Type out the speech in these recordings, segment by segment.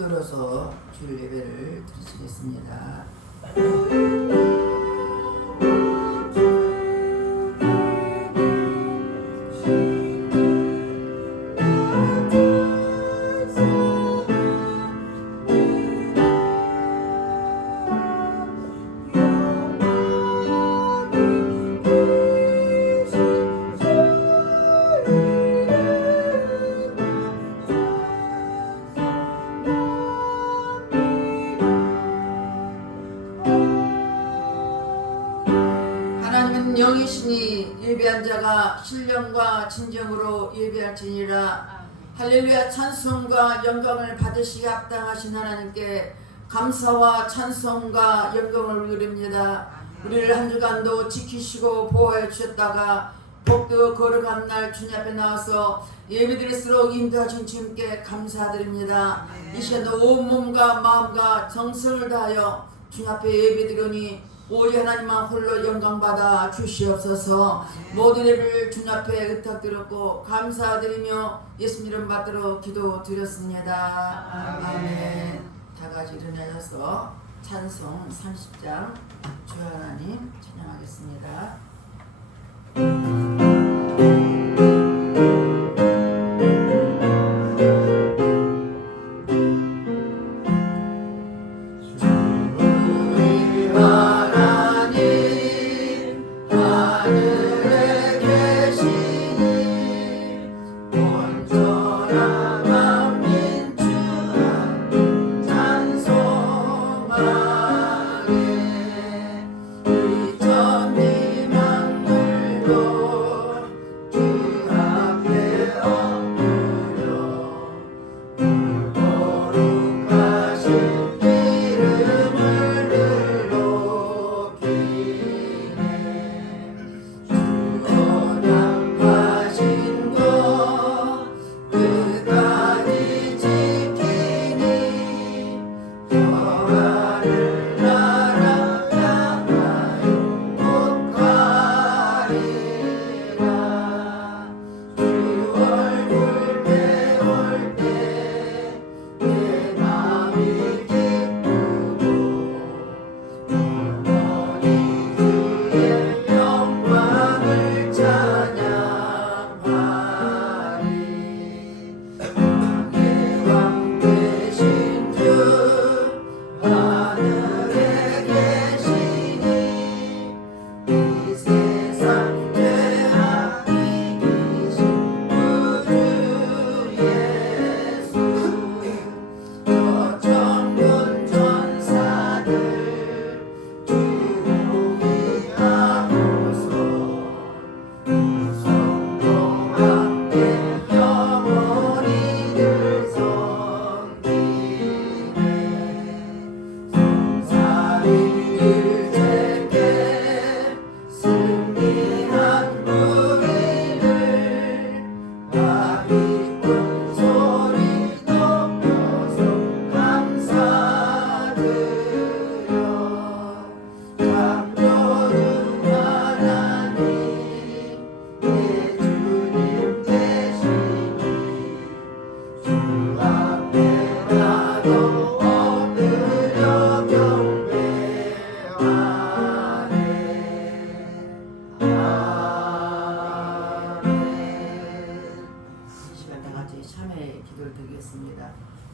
붙들어서 주일 예배를 드리시겠습니다. 영이시니 예배한 자가 신령과 진정으로 예배할지니라. 할렐루야. 찬송과 영광을 받으시기 합당하신 하나님께 감사와 찬송과 영광을 드립니다. 우리를 한 주간도 지키시고 보호해 주셨다가 복도 걸어간 날 주님 앞에 나와서 예배드릴수록 인도하신 주님께 감사드립니다. 이 시간도 온 몸과 마음과 정성을 다하여 주님 앞에 예배드리니 오직 하나님만 홀로 영광받아 주시옵소서. 모든 예배를 주님 앞에 의탁드렸고 감사드리며 예수님 이름 받들어 기도드렸습니다. 아멘. 다같이 일어나셔서 찬송 30장 주 하나님 찬양하겠습니다.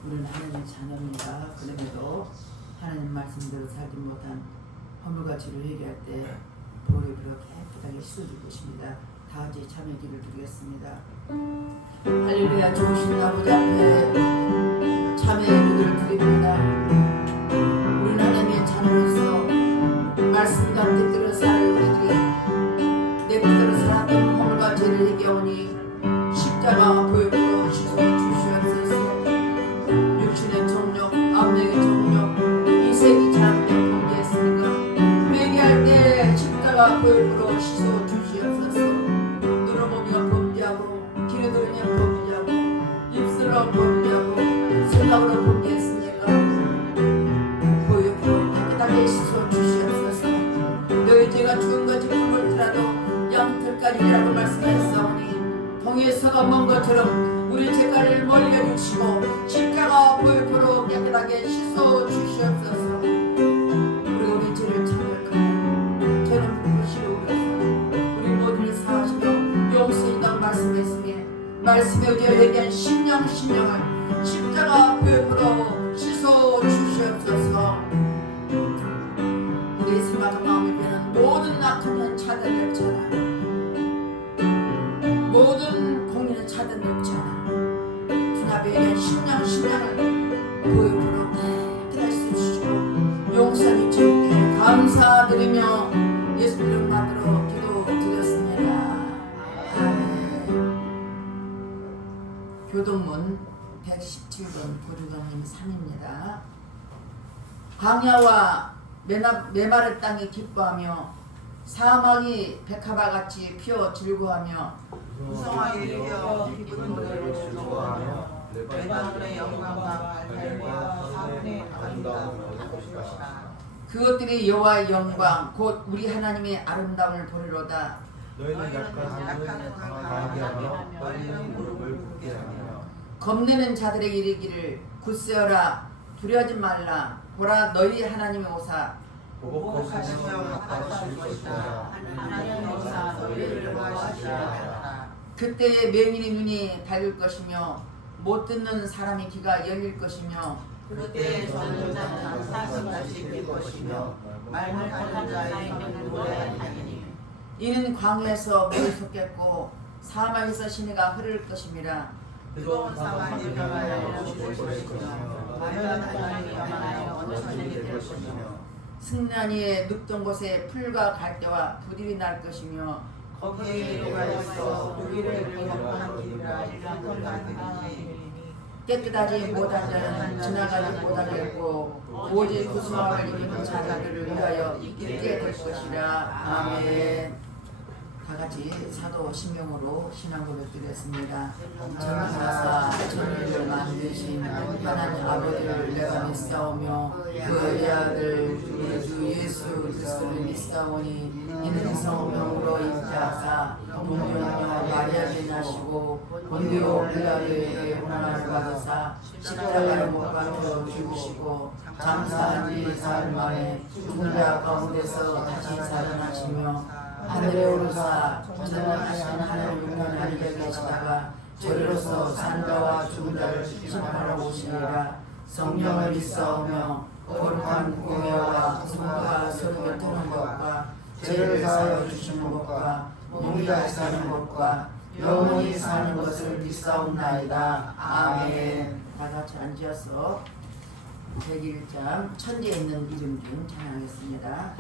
우리는 하나님의 자녀입니다. 그럼에도 하나님 말씀대로 살지 못한 허물과 죄를 회개할 때 볼이 그렇게 깨끗하게 씻어줄 것입니다. 다 같이 참여 기도를 드리겠습니다. 할렐루야. 좋으신 아버지 앞에 참여 기도를 드립니다. 우리는 하나님의 자녀로서 말씀과 뜻대로 사는 우리들이 내 뜻대로 살았던 허물과 죄를 회개하오니 십자가 보혈로 씻어 주시옵소서. 육신의 정욕, 암내의 정욕, 이생이 잘못된 범죄했으니까 회개할 때 십자가 보혈로 씻어 주시옵소서. 눈을 보며 범죄하고 귀를 들으며 범죄하고 입술로 범죄하고 생각으로 범죄했으니까 보혈로 깨끗하게 씻어 주시옵소서. 너희 죄가 죽은 것이 풀을지라도 영틀까지라고 말씀하셨사오니 동해서가 먼 것처럼 우리 죄가를 멀리 해주시고 십자가 보혈로 깨끗하게 깨끗하게 씻어 주시옵소서. 우리가 우리 죄를 자백하며 죄는 부으시고 그래서 우리 모두를 사하시며 용서인다고 말씀했으니 말씀에 의지하여 회개한 신령을 십자가 보혈로 씻어 주시옵소서. 우리 생각과 마음에 배는 모든 악한 차단을 잖아. 모든 공의는 차단을 잖아. 주님 앞에 회개한 신령을 보혈로 깨끗하게 주시고 용서해 주시옵기에 감사드리며 예수 이름 받들어 기도드렸습니다. 교동문 117번 고주경님 3입니다. 광야와 메마른 땅이 기뻐하며 사막이 백합화같이 피어 즐거워하며 무성하게 이겨 기쁜 노래로 즐거워하며 레바논의 영광과 발달과 사문의 아름다움을 볼 것이라. 그것들이 여호와의 영광 곧 우리 하나님의 아름다움을 보리로다. 너희는 약한 눈을 강하게 하며 떨리는 무릎을 굳게 하며 겁내는 자들에게 이르기를 굳세어라 두려워하지 말라. 보라 너희 하나님의 오사 보복하시며 합하실 것이라. 하나님의 오사 너희를 보호하시리라. 그때에 맹인의 눈이 밝을 것이며 못 듣는 사람의 귀가 열릴 것이며 그때 전는 자는 사슴같이 될 것이며 말못하는 자의 입은 노래하리니 이는 광야에서 물이 솟겠고 사막에서 시내가 흐를 것임이라. 뜨거운 사막이 변하여 죽을 것이며 마른 하늘이 변하여 원천이 될 것이며 승난이의 눕던 곳에 풀과 갈대와 부들이 날 것이며 거기에 이루가 있어 우리를 거룩한 길이라 일렁거리는 하나님이니 깨끗하지 못한 자는 지나가지 못하겠고 오직 구수함을 입는 자들을 위하여 있게 될 것이라. 아멘. 다같이 사도 신명으로 신앙고백 드렸습니다. 전하사 천일을 만드신 하나님 아버지를 내가 믿사오며 그의 아들 우리 주 예수 그리스도를 믿사오니 이는 성령으로 입자하사 동정녀 마리아를 낳으시고 본디오 빌라도에게 고난을 받으사 십자가에 못 박혀 죽으시고 장사한 지 사흘 만에 죽은 자 가운데서 다시 살아나시며 하늘에 오르사 전능하신 하나님 영광 아니게 계시다가 저리로서 산자와 죽은 자를 심판하러 오시리라. 성령을 믿사오며 거룩한 공예와 성과 서로 곁드는 것과 죄를 사하여 주시는 것과 몸이 다시 사는 것과 영원히 사는 것을 믿사옵나이다. 아멘. 다같이 앉아서 101장 천지에 있는 이름 중 찬양하겠습니다.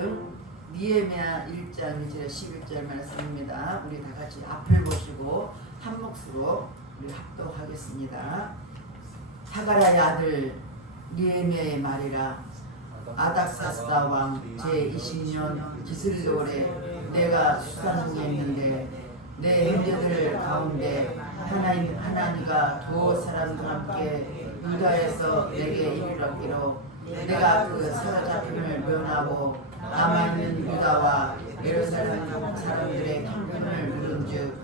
말씀 니에미야 1장 1절 11절 말씀입니다. 우리 다 같이 앞을 보시고 한 몫으로 우리 합독하겠습니다. 하가라의 아들 니에미야의 말이라. 아닥사스다 왕 제20년 기슬로월에 내가 수상했는데 내 형제들 가운데 하나니가 두 사람과 함께 유다에서 내게 이르렀기로 내가 그 사로잡힘을 면하고 남아있는 유다와 예루살렘 사람들의 형편을 물은즉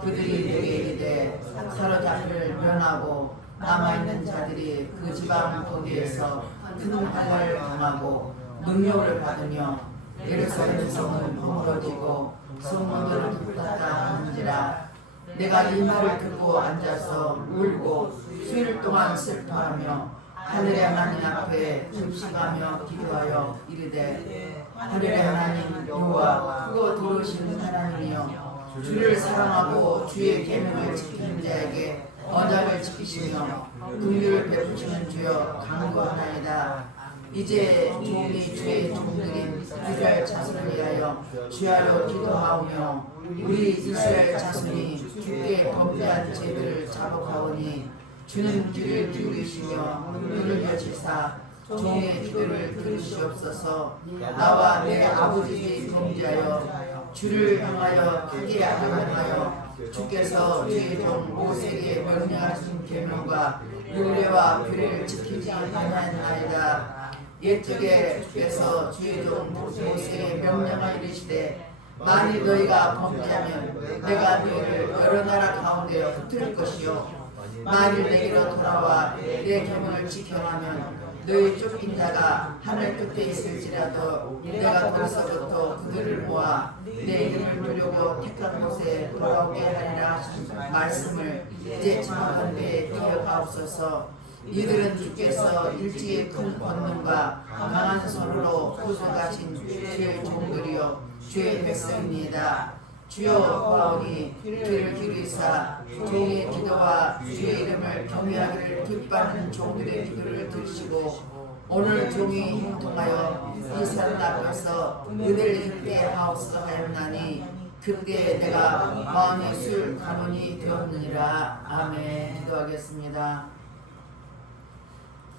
그들이 내게 이르되 사로잡힘을 면하고 남아있는 자들이 그 지방 거기에서 큰 환난을 당하고 능력을 받으며 예루살렘 성은 허물어지고 성문들을 붙었다 하는지라. 내가 이 말을 듣고 앉아서 울고 수일 동안 슬퍼하며 하늘의 하나님 앞에 금식하며 기도하여 이르되 하늘의 하나님 여호와 크고 들으시는 하나님이여 주를 사랑하고 주의 계명을 지키는 자에게 언약을 지키시며 긍휼을 베푸시는 주여 간구하나이다. 이제 종이 주의 종들인 이스라엘 자손을 위하여 주야로 기도하오며 우리 이스라엘 자손이 주께 범죄한 죄들을 자복하오니 주는 귀를 기울이시며 눈을 여시사 종의 기도를 들으시옵소서. 나와 내 아버지들이 범죄하여 주를 향하여 크게 악행하여 주께서 주의 종 모세에게 명령하신 계명과 율례와 규례를 지키지 아니하나이다. 옛적에 주께서 주의 종 모세에게 명령하여 이르시되 만일 너희가 범죄하면 내가 너희를 여러 나라 가운데 흩을 것이요 만일 내게로 돌아와 내 계명을 지켜가면 너희 쫓긴 자가 하늘 끝에 있을지라도 내가 거기서부터 그들을 모아 내 이름을 두려고 택한 곳에 돌아오게 하리라 하신 말씀을 이제 정확한데 기억하옵소서. 이들은 주께서 일찍이 큰 권능과 강한 손으로 구속하신 주의 종들이요 주의 백성입니다. 주여 구하오니 귀를 기울이사 종의 기도와 주의 이름을 경외하기를 기뻐하는 종들의 기도를 들으시고 오늘 종이 형통하여 이 사람 앞에서 은혜를 입게 하옵소서 하였나니 그때 내가 마음의 술 간원이 되었느니라. 아멘. 기도하겠습니다.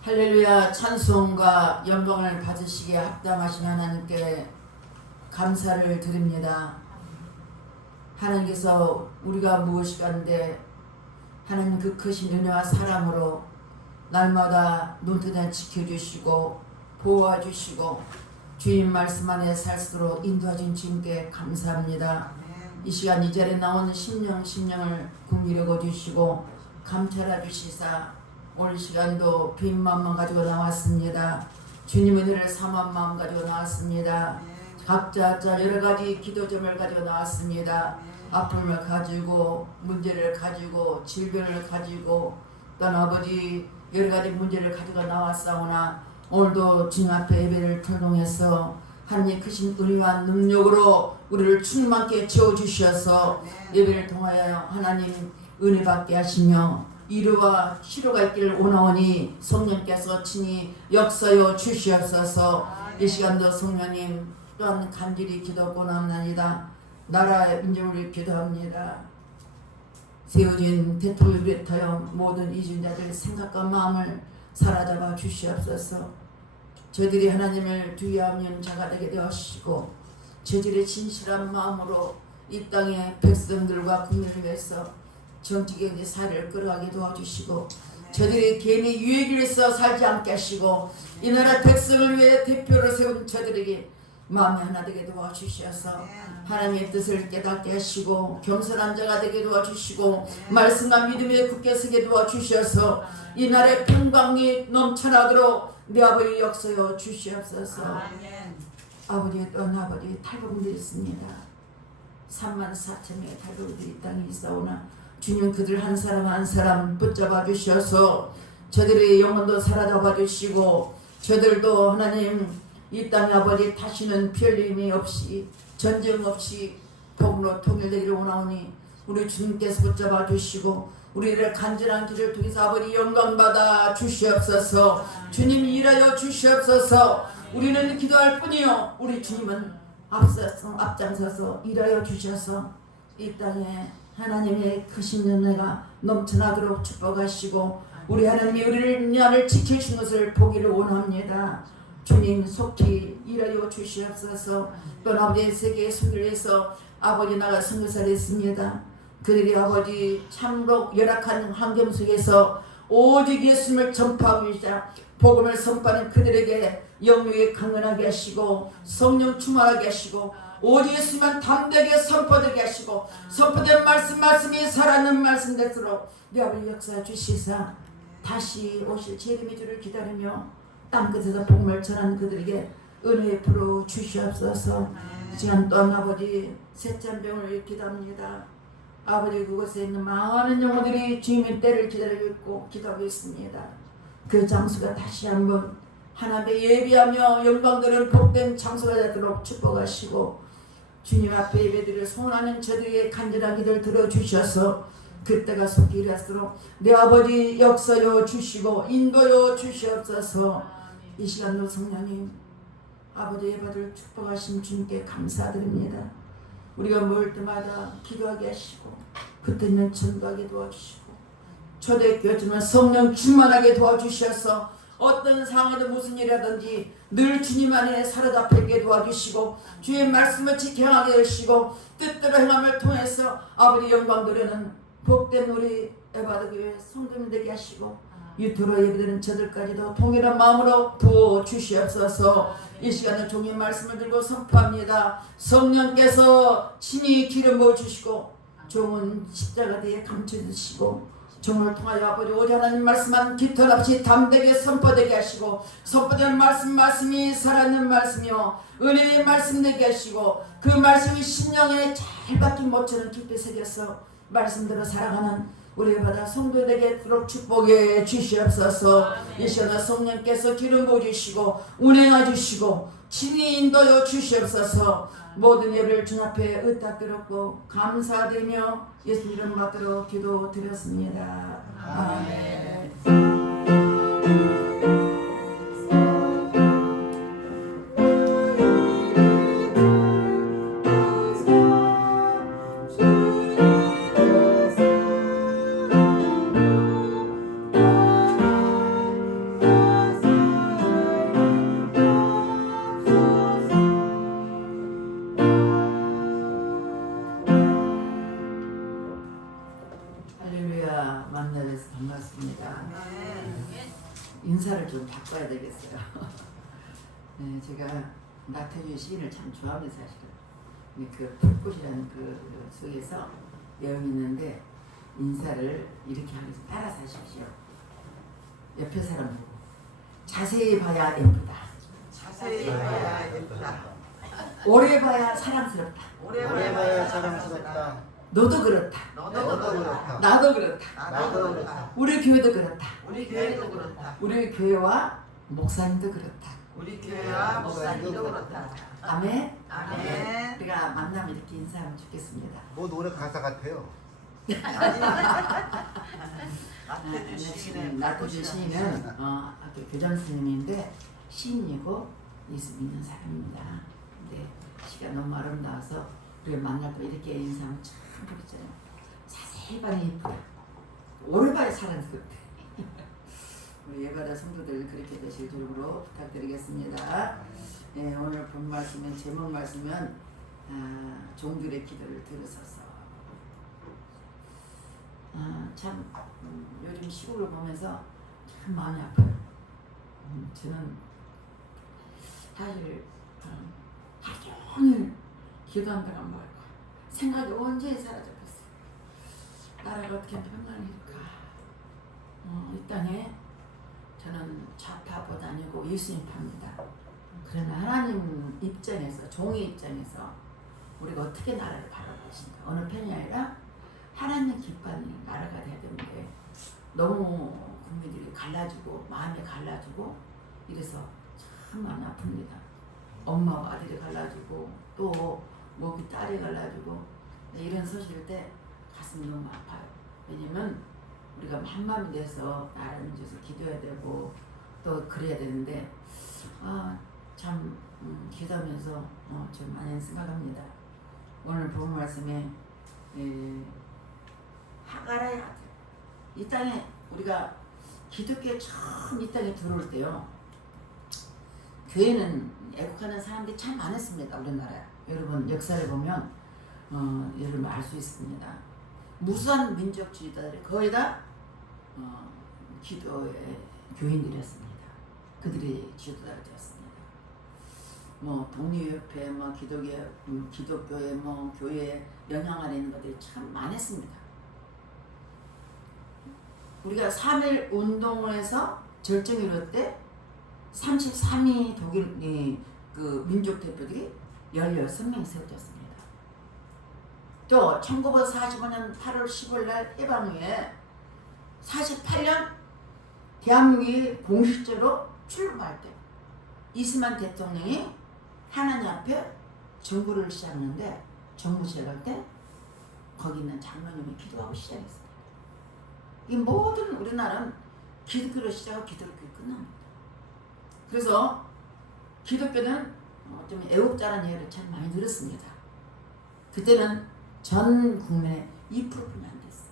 할렐루야. 찬송과 영광을 받으시기에 합당하신 하나님께 감사를 드립니다. 하나님께서 우리가 무엇이간데 하나님 그 크신 은혜와 사랑으로 날마다 눈뜨자 지켜주시고 보호해주시고 주님 말씀 안에 살수록 인도하신 주님께 감사합니다. 이 시간 이 자리에 나온 심령을 궁기려 주시고 감찰해 주시사 오늘 시간도 빈 마음만 가지고 나왔습니다. 주님 은혜를 삼한 마음 가지고 나왔습니다. 각자 여러가지 기도점을 가지고 나왔습니다. 아픔을 가지고 문제를 가지고 질병을 가지고 또한 아버지 여러가지 문제를 가지고 나왔사오나 오늘도 주님 앞에 예배를 통해서 하나님의 크신 은혜와 능력으로 우리를 충만케 채워주셔서 예배를 통하여 하나님 은혜 받게 하시며 이루와 치료가 있기를 원하오니 성령께서 친히 역사여 주시옵소서. 이 시간도 성령님 또한 간절히 기도 권합니다. 나라의 민족을 기도합니다. 세워진 대통령부터 모든 이주자들의 생각과 마음을 사로잡아 주시옵소서. 저들이 하나님을 두려워하는 자가 되게 되시고 저들의 진실한 마음으로 이 땅의 백성들과 국민을 위해서 정치경제 사회를 끌어가게 도와주시고 저들이 괜히 유익을 위해서 살지 않게 하시고 이 나라 백성을 위해 대표로 세운 저들에게 마음이 하나 되게 도와주셔서 하나님의 뜻을 깨닫게 하시고 겸손한 자가 되게 도와주시고 말씀과 믿음에 굳게 서게 도와주셔서 이 나라의 평강이 넘쳐나도록 내 아버지 역사여 주시옵소서. 아버지 또한 아버지 탈북민들이 있습니다. 34,000명의 탈북민들이 이 땅에 있사오나 주님 그들 한 사람 한 사람 붙잡아 주셔서 저들의 영혼도 사로잡아 주시고 저들도 하나님 이 땅에 아버지 다시는 편림이 없이 전쟁 없이 복으로 통일되기를 원하오니 우리 주님께서 붙잡아 주시고 우리를 간절한 길을 통해서 아버지 영광받아 주시옵소서. 주님 일하여 주시옵소서. 우리는 기도할 뿐이요 우리 주님은 앞장서서 일하여 주셔서 이 땅에 하나님의 크신 은혜가 넘쳐나도록 축복하시고 우리 하나님이 우리를 나를 지켜주신 것을 보기를 원합니다. 주님 속히 일하여 주시옵소서. 또 아버지의 세계의 손을 위해서 아버지 나가 선교사를 했습니다. 그들이 아버지 참으로 열악한 환경 속에서 오직 예수님을 전파하고 계시자 복음을 선포하는 그들에게 영육이 강건하게 하시고 성령 충만하게 하시고 오직 예수님만 담대하게 선포되게 하시고 선포된 말씀이 살아있는 말씀 되도록 내 아버지 역사 주시사 다시 오실 재림의 주를 기다리며 땅끝에서 복음을 전하는 그들에게 은혜의 불을 주시옵소서. 시간 또한 아버지 셋잔병을 기도합니다. 아버지 그곳에 있는 많은 영혼들이 주님의 때를 기다리고 있고 기도하고 있습니다. 그 장소가 다시 한번 하나님의 예비하며 영광들은 복된 장소가 되도록 축복하시고 주님 앞에 예배드릴 소원하는 저들의 간절한 기도를 들어주셔서 그때가 속히 이르도록 내 아버지 역사여 주시고 인도여 주시옵소서. 이 시간도 성령님 아버지 예배를 축복하신 주님께 감사드립니다. 우리가 모일 때마다 기도하게 하시고 그때는 전도하게 도와주시고 초대교회지만 성령 충만하게 도와주셔서 어떤 상황에도 무슨 일이라든지 늘 주님 안에 사로잡히게 도와주시고 주의 말씀을 지켜하게 하시고 뜻대로 행함을 통해서 아버지 영광 드리는 복된 우리 에바드교회 성도님 되게 하시고 유튜브로 예배드리는 저들까지도 동일한 마음으로 부어주시옵소서. 이 시간에 종의 말씀을 들고 선포합니다. 성령께서 친히 기름 부어주시고 종은 십자가 뒤에 감춰주시고 종을 통하여 아버지 오직 하나님 말씀만 깃털 없이 담대게 선포되게 하시고 선포된 말씀이 살아있는 말씀이요 은혜의 말씀 되게 하시고 그 말씀이 심령에 잘 박힌 못처럼 깊이 새겨서 말씀대로 살아가는 우리 바다 성도에게 도록 축복해 주시옵소서. 이 시간에 성령께서 기름 부어주시고 운행해 주시고 친히 인도해 주시옵소서. 모든 예를 주 앞에 의탁드렸고 감사드리며 예수 이름 받들어 기도드렸습니다. 아멘. 할렐루야 만나뵈서 반갑습니다. 인사를 좀 바꿔야 되겠어요. 네, 제가 나태주 시인을 참 좋아합니다. 사실은 그 풀꽃이라는 그 속에서 내용이 있는데 인사를 이렇게 하면서 따라서 하십시오. 옆에 사람 보고 자세히 봐야 예쁘다. 자세히 봐야 예쁘다. 오래 봐야 사랑스럽다. 오래 봐야 봐야 사랑스럽다. 너도 그렇다. 너도 그렇다. 나도 그렇다. 나도 그렇다. 우리 교회도 그렇다. 우리 교회도 그렇다. 우리 교회와 목사님도 그렇다. 우리 교회와 목사님도 그렇다. 아멘. 아멘. 우리가 만나면 이렇게 인사하면 좋겠습니다. 뭐 노래 가사 같아요. 나태주 시인은 학교 교장 선생님인데 시인이고 예수 믿는 사람입니다. 근데 시가 너무 아름다워서 우리가 만날 때 이렇게 인사하면 참 좋겠잖아요. 자세히 봐야 예쁘다. 오래 봐야 사랑스럽다. 우리 예바다 성도들 그렇게 되실 줄로 부탁드리겠습니다. 네, 오늘 본 말씀은 제목 말씀은 종들의 기도를 들으소서. 참 요즘 시국을 보면서 참 마음이 아파요. 저는 사실 하루 종일 기도한다가 뭐 할까 생각이 온전히 사라져버렸어요. 나라가 어떻게 평안할까. 이 땅에 저는 좌파보다 아니고 예수님파입니다. 그러나 하나님 입장에서 종의 입장에서 우리가 어떻게 나라를 바라보신다. 어느 편이 아니라 하나님 기뻐하는 나라가 돼야 되는데 너무 국민들이 갈라지고 마음이 갈라지고 이래서 참 많이 아픕니다. 엄마와 아들이 갈라지고 또 목이 딸이 갈라지고 이런 소식일 때 가슴이 너무 아파요. 왜냐면 우리가 한마음이 돼서 나라를 위해서 기도해야 되고 또 그래야 되는데 참 기도하면서 좀 많이 생각합니다. 오늘 본 말씀에 하가라의 아들, 이 땅에 우리가 기독교에 처음 이 땅에 들어올 때요, 교회는 애국하는 사람들이 참 많았습니다. 우리나라에. 여러분 역사를 보면 여러분 알 수 있습니다. 무수한 민족주의자들이 거의 다 기도의 교인들이었습니다. 그들이 지도자가 되었습니다. 뭐 독립협회, 뭐 기독교회, 뭐 교회에 영향 아래 있는 것들이 참 많았습니다. 우리가 3.1 운동을 해서 절정이 이룰 때 33위 독일 그 민족 대표들이 16명이 세워졌습니다. 또 1945년 8월 15일 날 해방 후에 48년 대한민국이 공식적으로 출범할 때 이승만 대통령이 하나님 앞에 정부를 시작하는데, 정부 시작할 때 거기 있는 장로님이 기도하고 시작했습니다. 이 모든 우리나라는 기독교로 시작하고 기독교로 끝납니다. 그래서 기독교는 좀 애국자라는 얘기를 참 많이 들었습니다. 그때는 전 국민의 2%뿐이 안 됐어요.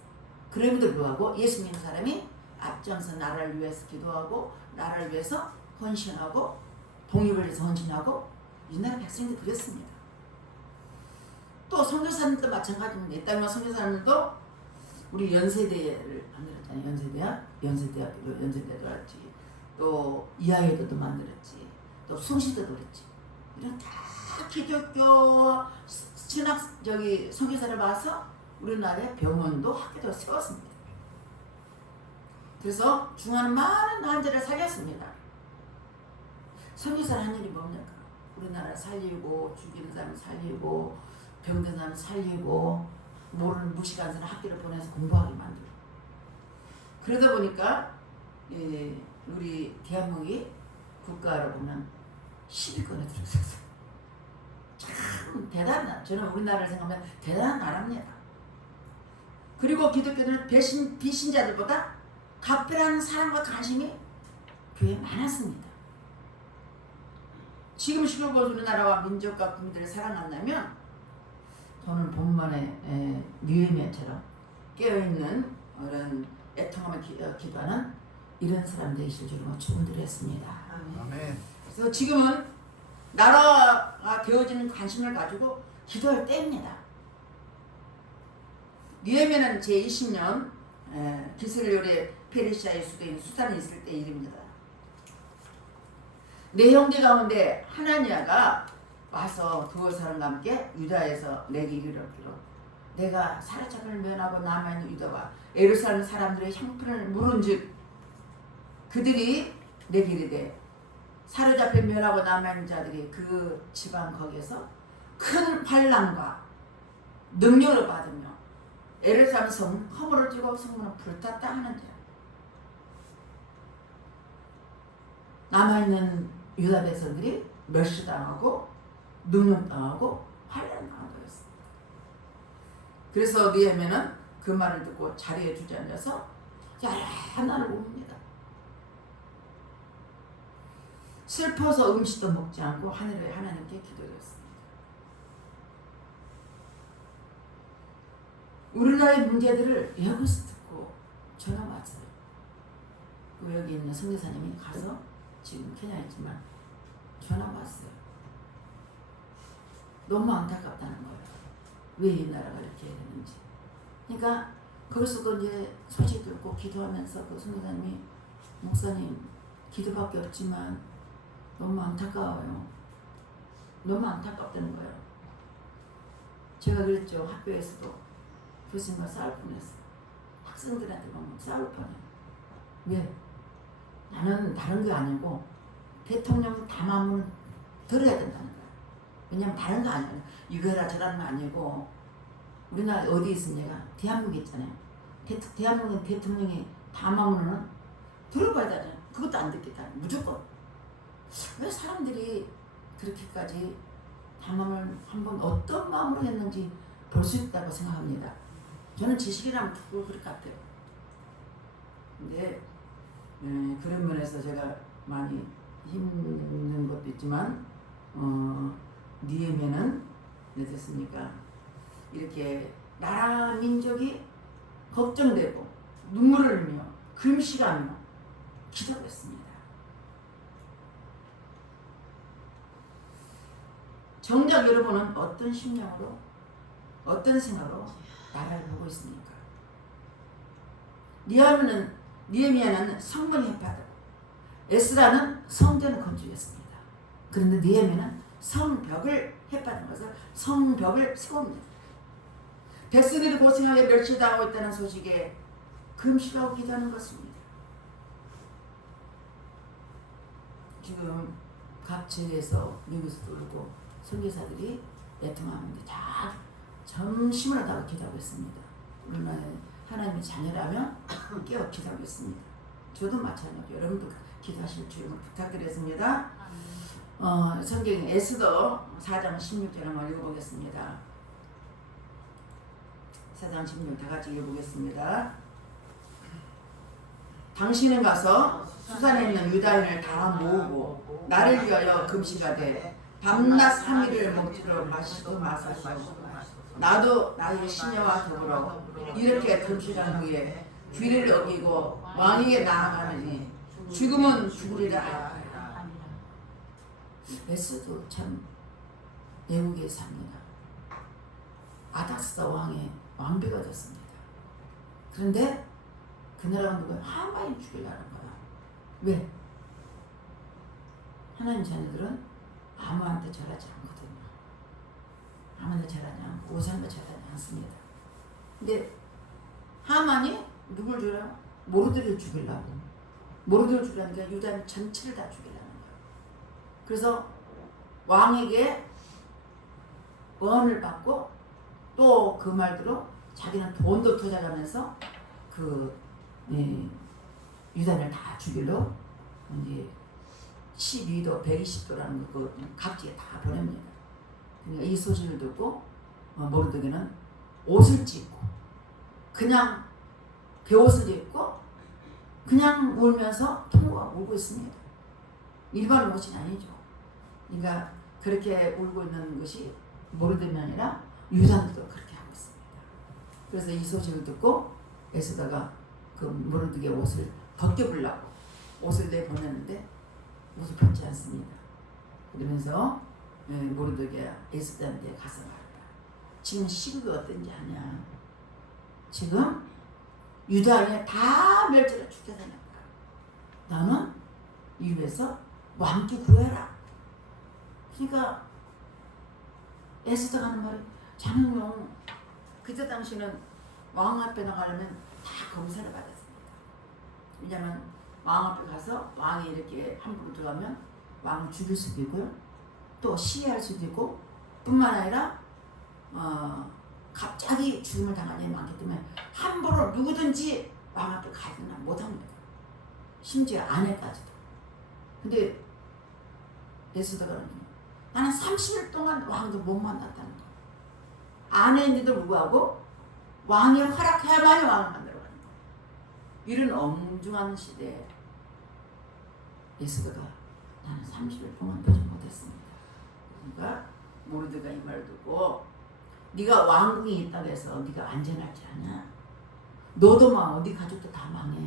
그럼에도 불구하고 예수 믿는 사람이 앞장서 나라를 위해서 기도하고 나라를 위해서 헌신하고 독립을 위해서 헌신하고 우리나라 백성들이 그랬습니다. 또 선교사님도 마찬가지입니다. 이 땅에 선교사님들도 우리 연세대를 만들었잖아요. 연세대도 했지. 또 이하여대도 만들었지. 또 숭실대도 그랬지. 이런 다 기독교 선교사를 봐서 우리나라에 병원도 학교도 세웠습니다. 그래서 중하는 많은 환자를 살렸습니다. 선교사를 한 일이 뭡니까? 우리나라 살리고, 죽이는 사람 살리고, 병든 사람 살리고, 모르는 무식한 사람 학교를 보내서 공부하게 만들고. 그러다 보니까 우리 대한민국이 국가로 보면 10위권에 들어섰어요. 참 대단한, 저는 우리나라를 생각하면 대단한 나라입니다. 그리고 기독교는 비신자들보다 각별한 사랑과 관심이 교회에 많았습니다. 지금 시골 우리나라와 민족과 국민들을 사랑한다면 저는 본문의 느헤미야처럼 깨어있는 그런 애통하며 기도하는 이런 사람들이 있을 줄은 축원드렸습니다. 아멘. 그래서 지금은 나라가 되어지는 관심을 가지고 기도할 때입니다. 느헤미야는 제20년 기슬요리 페르시아의 수도인 수산에 있을 때 일입니다. 내 형제 가운데 하나니아가 와서 두 사람과 함께 유다에서 내게 이르렀기로, 내가 사로잡을 면하고 남아있는 유다와 예루살렘 사람들의 형편을 물은즉 그들이 내게 이르되, 사로잡힐 면하고 남아있는 자들이 그 지방 거기에서 큰 환난과 능력을 받으며 예루살렘 성 허물을 찌고 성문을 불탔다 하는데, 남아있는 유다 백성들이 멸시당하고 능력당하고 환난당한 거였습니다. 그래서 느헤미야는 그 말을 듣고 자리에 주저앉아서 하나를 웁니다. 슬퍼서 음식도 먹지 않고 하늘의 하나님께 기도했습니다. 우리나라의 문제들을 여기서 듣고 전화 왔어요. 여기 있는 선교사님이 가서 지금 케냐에 있지만 전화 왔어요. 너무 안타깝다는 거예요. 왜 이 나라가 이렇게 되는지. 그러니까 거기서도 이제 소식 듣고 기도하면서 그 선교사님이, 목사님 기도밖에 없지만 너무 안타까워요. 너무 안타깝다는 거예요. 제가 그랬죠. 학교에서도 교수님과 싸울 뻔했어요. 학생들한테 보면 싸울 뻔해요. 왜? 나는 다른 게 아니고 대통령 담화문을 들어야 된다는 거야. 왜냐면 다른 거 아니야. 이거라 저라는 거 아니고, 우리나라 어디 있습니까? 대한민국에 있잖아요. 대한민국 대통령이 담화문은 들어봐야 되잖아요. 그것도 안 듣겠다. 무조건. 왜 사람들이 그렇게까지 담화문을 한번 어떤 마음으로 했는지 볼 수 있다고 생각합니다. 저는 지식이라면 그거 그럴 것 같아요. 근데 그런 면에서 제가 많이 힘든 것도 있지만 니에미아는 어떻습니까? 이렇게 나라 민족이 걱정되고 눈물을 흘리며 금식하며 기도했습니다. 정작 여러분은 어떤 심령으로 어떤 생각으로 나라를 보고 있습니까? 니에미아는 성문이 해파되고 에스라는 성전을 건축했습니다. 그런데 니에미아는 성벽을 해파된 것을 성벽을 세웁니다. 백성들이 고생하게 멸시당하고 있다는 소식에 금식하고 기도하는 것입니다. 지금 각 지역에서 미국에서도 그렇고 선교사들이 애통하는데 다 점심을 하다가 기도하고 있습니다. 우리나라 하나님의 자녀라면 깨어 기도하고 있습니다. 저도 마찬가지로 여러분도 기도하실 줄 부탁드렸습니다. 성경 에스더 4장 16절 한번 읽어보겠습니다. 4장 16 다 같이 읽어보겠습니다. 당신은 가서 수산에 있는 유다인을 다 모으고 나를 위하여 금식하되 밤낮 3일을 먹지도 마시도 마사시오. 나도 나의 시녀와 더불어 이렇게 금식한 후에 귀를 어기고 왕에게 나아가느니 죽음은 죽으리라. 에스도 참 애국에 삽니다. 아닥스다 왕의 왕비가 됐습니다. 그런데 그 나라가 누구야? 하만이 죽이려는 거야. 왜? 하나님 자녀들은 아무한테 절하지 않거든요. 아무한테 절하지 않고 우상도 절하지 않습니다. 근데 하만이 누굴 죽여요? 모르드를 죽이려고. 모르드를 죽이려니까 유다 전체를 다 죽이려는 거야. 그래서 왕에게 원을 받고 또 그 말대로 자기는 돈도 투자하면서 유다를 다 죽이려 이제 12도, 120도라는 그 각지에 다 보냅니다. 그러니까 이 소식을 듣고 모르드게는 옷을 찢고 그냥 베옷을 입고 그냥 울면서 통곡하고 울고 있습니다. 일반 옷이 아니죠. 그러니까 그렇게 울고 있는 것이 모르드뿐 아니라 유다들도 그렇게 하고 있습니다. 그래서 이 소식을 듣고 에스더가 그 모르드게 옷을 벗겨보려고 옷을 내보내는데 옷을 벗지 않습니다. 그러면서 모르드게 에스더한테 가서 말한다. 지금 시국이 어떤지 아냐? 지금 유다인이 다 멸절해 죽게 생겼다. 너는 이 위에서 왕께 구해라. 그러니까 에스더가 하는 말이 자는요. 그때 당시는 왕 앞에 나가려면 다 검사를 받았습니다. 왜냐하면 왕 앞에 가서 왕이 이렇게 함부로 들어가면 왕을 죽일 수도 있고요. 또 시해할 수도 있고 뿐만 아니라 갑자기 죽음을 당하는 일이 많기 때문에 함부로 누구든지 왕 앞에 가지는 못합니다. 심지어 아내까지도. 근데 에스더가 나는 30일 동안 왕도 못 만났다는 거야. 아내인데도 불구하고 왕이 허락해야만이 왕을 만들어가는 거야. 이런 엄중한 시대에 에스더가 나는 30일 동안 보지 못했습니다. 그러니까 모르드가 이 말을 듣고 네가 왕궁이 있다고 해서 네가 안전하지 않냐? 너도 망하고 네 가족도 다 망해.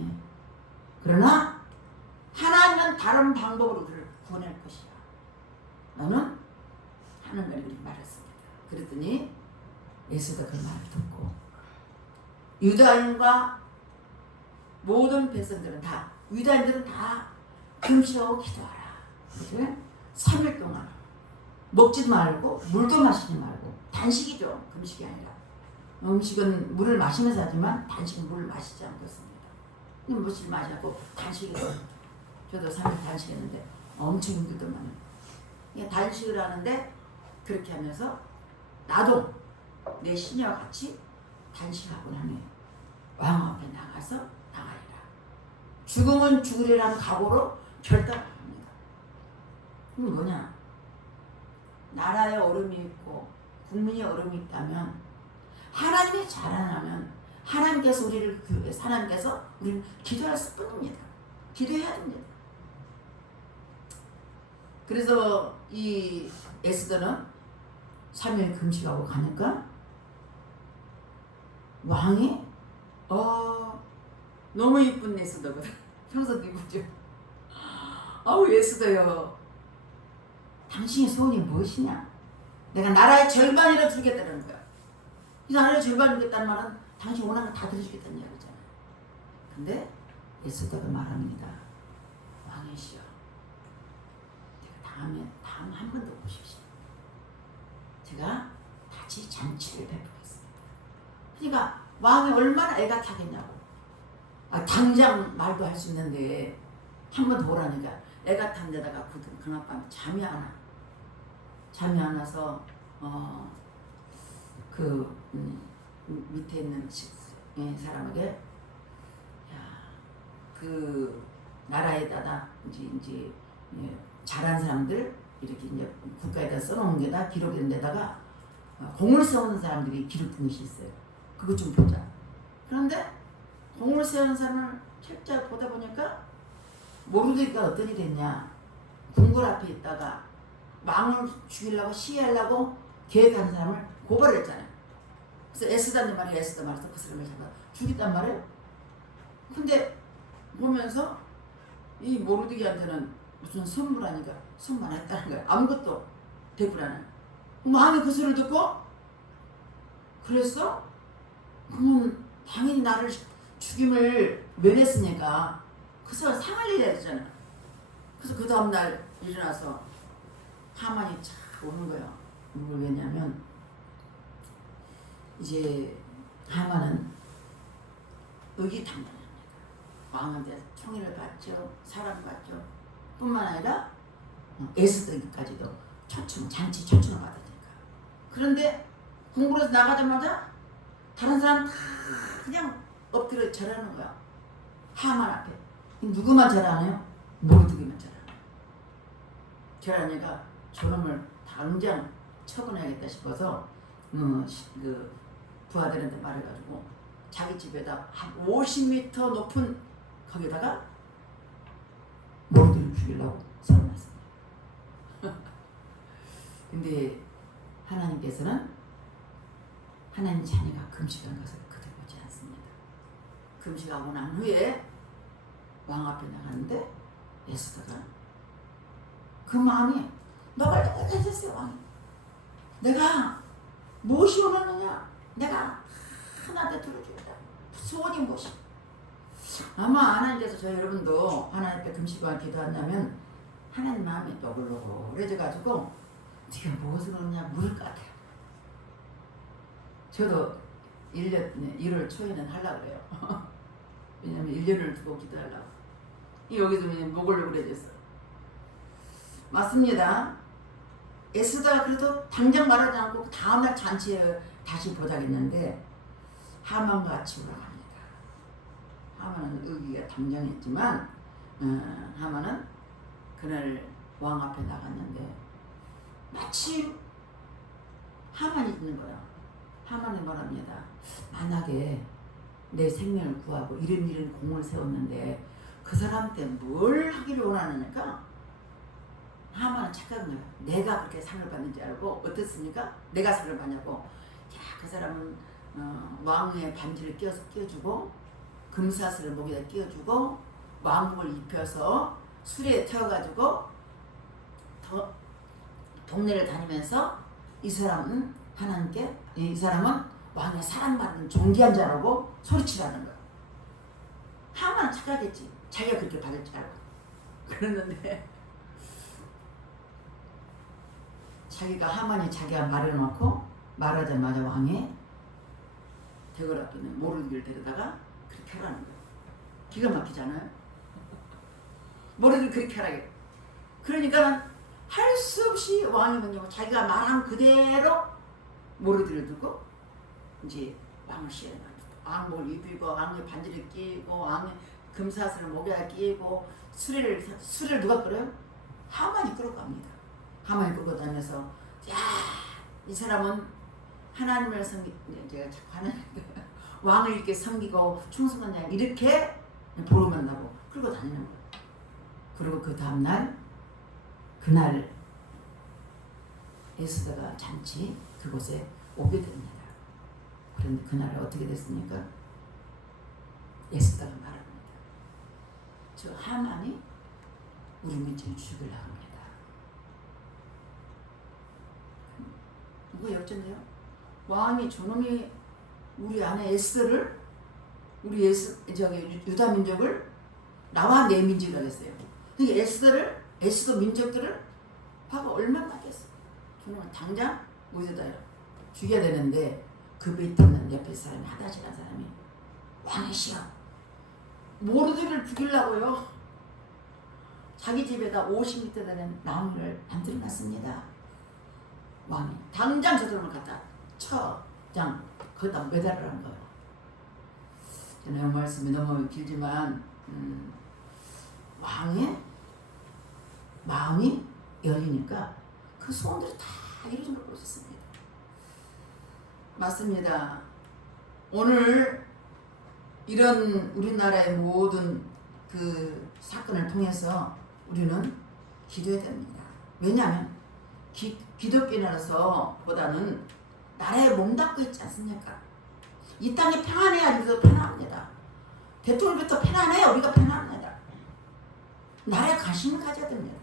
그러나 하나님은 다른 방법으로 그를 구원할 것이야. 너는 하는 말이 그렇게 말했습니다. 그랬더니 에스더가 그 말을 듣고 유다인과 모든 백성들은 다 유다인들은 다 금식하고 기도하라. 그래? 3일 동안 먹지도 말고 물도 마시지 말고 단식이죠. 금식이 아니라 음식은 물을 마시면서 하지만 단식은 물을 마시지 않겠습니다. 물을 마시고 단식이죠. 저도 3일 단식했는데 엄청 힘들더만요. 단식을 하는데 그렇게 하면서 나도 내 시녀와 같이 단식하고 나면 왕 앞에 나가서 나가리라. 죽음은 죽으리라는 각오로 결단을 합니다. 이건 뭐냐? 나라에 어려움이 있고 국민이 어려움이 있다면 하나님이 자라나면 하나님께서 우리를 교육해서 하나님께서 우리는 기도할 뿐입니다. 기도해야 됩니다. 그래서 이 에스더는 3일 금식하고 가니까 왕이 너무 이쁜 에스더거든. 평소도 이쁘죠. 아우 에스더요, 당신의 소원이 무엇이냐? 내가 나라의 절반이라 주겠다는 거야. 이 나라의 절반을 주겠다는 말은 당신 원하는 거 다 들어주겠다는 이야기잖아요. 근데 에스더가 말합니다. 왕이시여, 제가 다음 한 번 더 보십시오. 제가 다시 잔치를 베푸겠습니다. 그러니까 왕이 얼마나 애가 타겠냐고. 당장 말도 할 수 있는데 한 번 더 오라니까 애가 탄 데다가 그날 밤에 잠이 안 와서 밑에 있는 사람에게 그 나라에다가 이제 잘한 사람들 이렇게 이제 국가에다 써놓은 게다 기록 이런 데다가 공을 세우는 사람들이 기록한 것이 있어요. 그거 좀 보자. 그런데 공을 세우는 사람을 책자 보다 보니까 모르드니까 어떤 일이 됐냐. 궁궐 앞에 있다가 왕을 죽이려고 시해하려고 계획하는 사람을 고발했잖아요. 그래서 에스더한테 말이야. 에스더 말해서 그 사람을 잡아 죽였단 말이에요. 근데 보면서 이 모르드기한테는 무슨 선물하니까 선물 안 했다는 거야. 아무것도 대꾸를 안 해. 왕이 그 소리를 듣고 그랬어? 그러면 당연히 나를 죽임을 면했으니까 그 사람 상할 일이 되잖아. 그래서 그 다음날 일어나서 하만이 착 오는 거야. 이걸 왜냐면 이제 하만은 의기탕단합니다. 왕한테 총애를 받죠. 사랑을 받죠. 뿐만 아니라 에스더까지도 잔치 초청을 받으니까. 그런데 궁궐에서 나가자마자 다른 사람 다 그냥 엎드려 절하는 거야. 하만 앞에. 누구만 절하네요? 모르드기만 절하네. 절하니까 저놈을 당장 처분해야겠다 싶어서 그 부하들한테 말해가지고 자기 집에다 한 50m 높은 거기다가 모르드를 죽이려고 세워놨습니다. 근데 하나님께서는 하나님 자녀가 금식한 것을 그대로 보지 않습니다. 금식하고 난 후에 왕 앞에 나갔는데 에스더가 그 마음이 너가 해줬어요. 왕이 내가 무엇이 원하느냐, 내가 하나도 들어주겠다. 소원이 무엇이? 아마 하나님께서 저 여러분도 하나님 앞에 금식과 기도한다면 하나님 마음이 노글노글해져가지고 네가 무엇을 원하냐 물을 것 같아요. 저도 1월 초에는 하려고 그래요. 왜냐면 1년을 두고 기도하려고. 여기서 그냥 노글노글해졌어. 맞습니다. 에스더가 그래도 당장 말하지 않고 다음날 잔치에 다시 보자겠는데 하만과 같이 올라갑니다. 하만은 의기가 당장했지만 하만은 그날 왕 앞에 나갔는데 마침 하만이 있는 거야. 하만이 말합니다. 만약에 내 생명을 구하고 이런 공을 세웠는데 그 사람한테 뭘 하기를 원하느니까 하만은 착각한 거야. 내가 그렇게 상을 받는 줄 알고 어떻습니까? 내가 상을 받냐고. 그 사람은 왕의 반지를 끼워주고 금사슬을 목에다 끼워주고 왕복을 입혀서 수레에 태워가지고 동네를 다니면서 이 사람은 하나님께 이 사람은 왕의 사랑받는 존귀한 자라고 소리치라는 거야. 하만은 착각했지. 자기가 그렇게 받을 줄 알고. 그랬는데 하만이 자기가 말해놓고 말하자마자 왕이 대궐 앞에 있는 모르드기를 데려다가 그렇게 하라는 거야. 기가 막히잖아요. 모르드기를 그렇게 하라게. 그러니까 할 수 없이 왕이 뭐냐고 자기가 말한 그대로 모르드기를 두고 이제 왕을 시해요. 왕복을 입히고 왕의 반지를 끼고 왕의 금사슬을 목에다 끼고 수레를 누가 끌어요? 하만이 끌고 갑니다. 하만이 끌고 다녀서 야, 이 사람은 하나님을 제가 자꾸 하나님 왕을 이렇게 섬기고 충성한 자 이렇게 보름한다고 끌고 다니는 거예요. 그리고 그 다음날 그날 에스더가 잠시 그곳에 오게 됩니다. 그런데 그날 어떻게 됐습니까? 에스더가 말합니다. 저 하만이 우리 민족을 죽이려고 합니다. 누가 어쩐데요? 왕이 저놈이 우리 안에 에스더를 우리 유다 민족을 나와 내 민족이라고 했어요. 그러니까 에스더 민족들을 화가 얼마나 나겠어. 저놈은 당장 어디다요? 죽여야 되는데 그 밑에 있는 옆에 사람이 하다시라는 사람이 왕이시여 모르드를 죽이려고요. 자기 집에다 50m 되는 나무를 만들어놨습니다. 왕이 당장 저 사람을 갖다 그냥 거기다 매달으라는 거예요. 저는 말씀이 너무 길지만 왕의 마음이 열리니까 그 소원들이 다 이루어진 걸 보셨습니다. 맞습니다. 오늘 이런 우리나라의 모든 그 사건을 통해서 우리는 기도해야 됩니다. 왜냐하면 기독교인으로서 보다는 나라에 몸담고 있지 않습니까? 이 땅이 평안해야 우리도 편안합니다. 대통령부터 편안해야 우리가 편안합니다. 나라에 관심을 가져야 됩니다.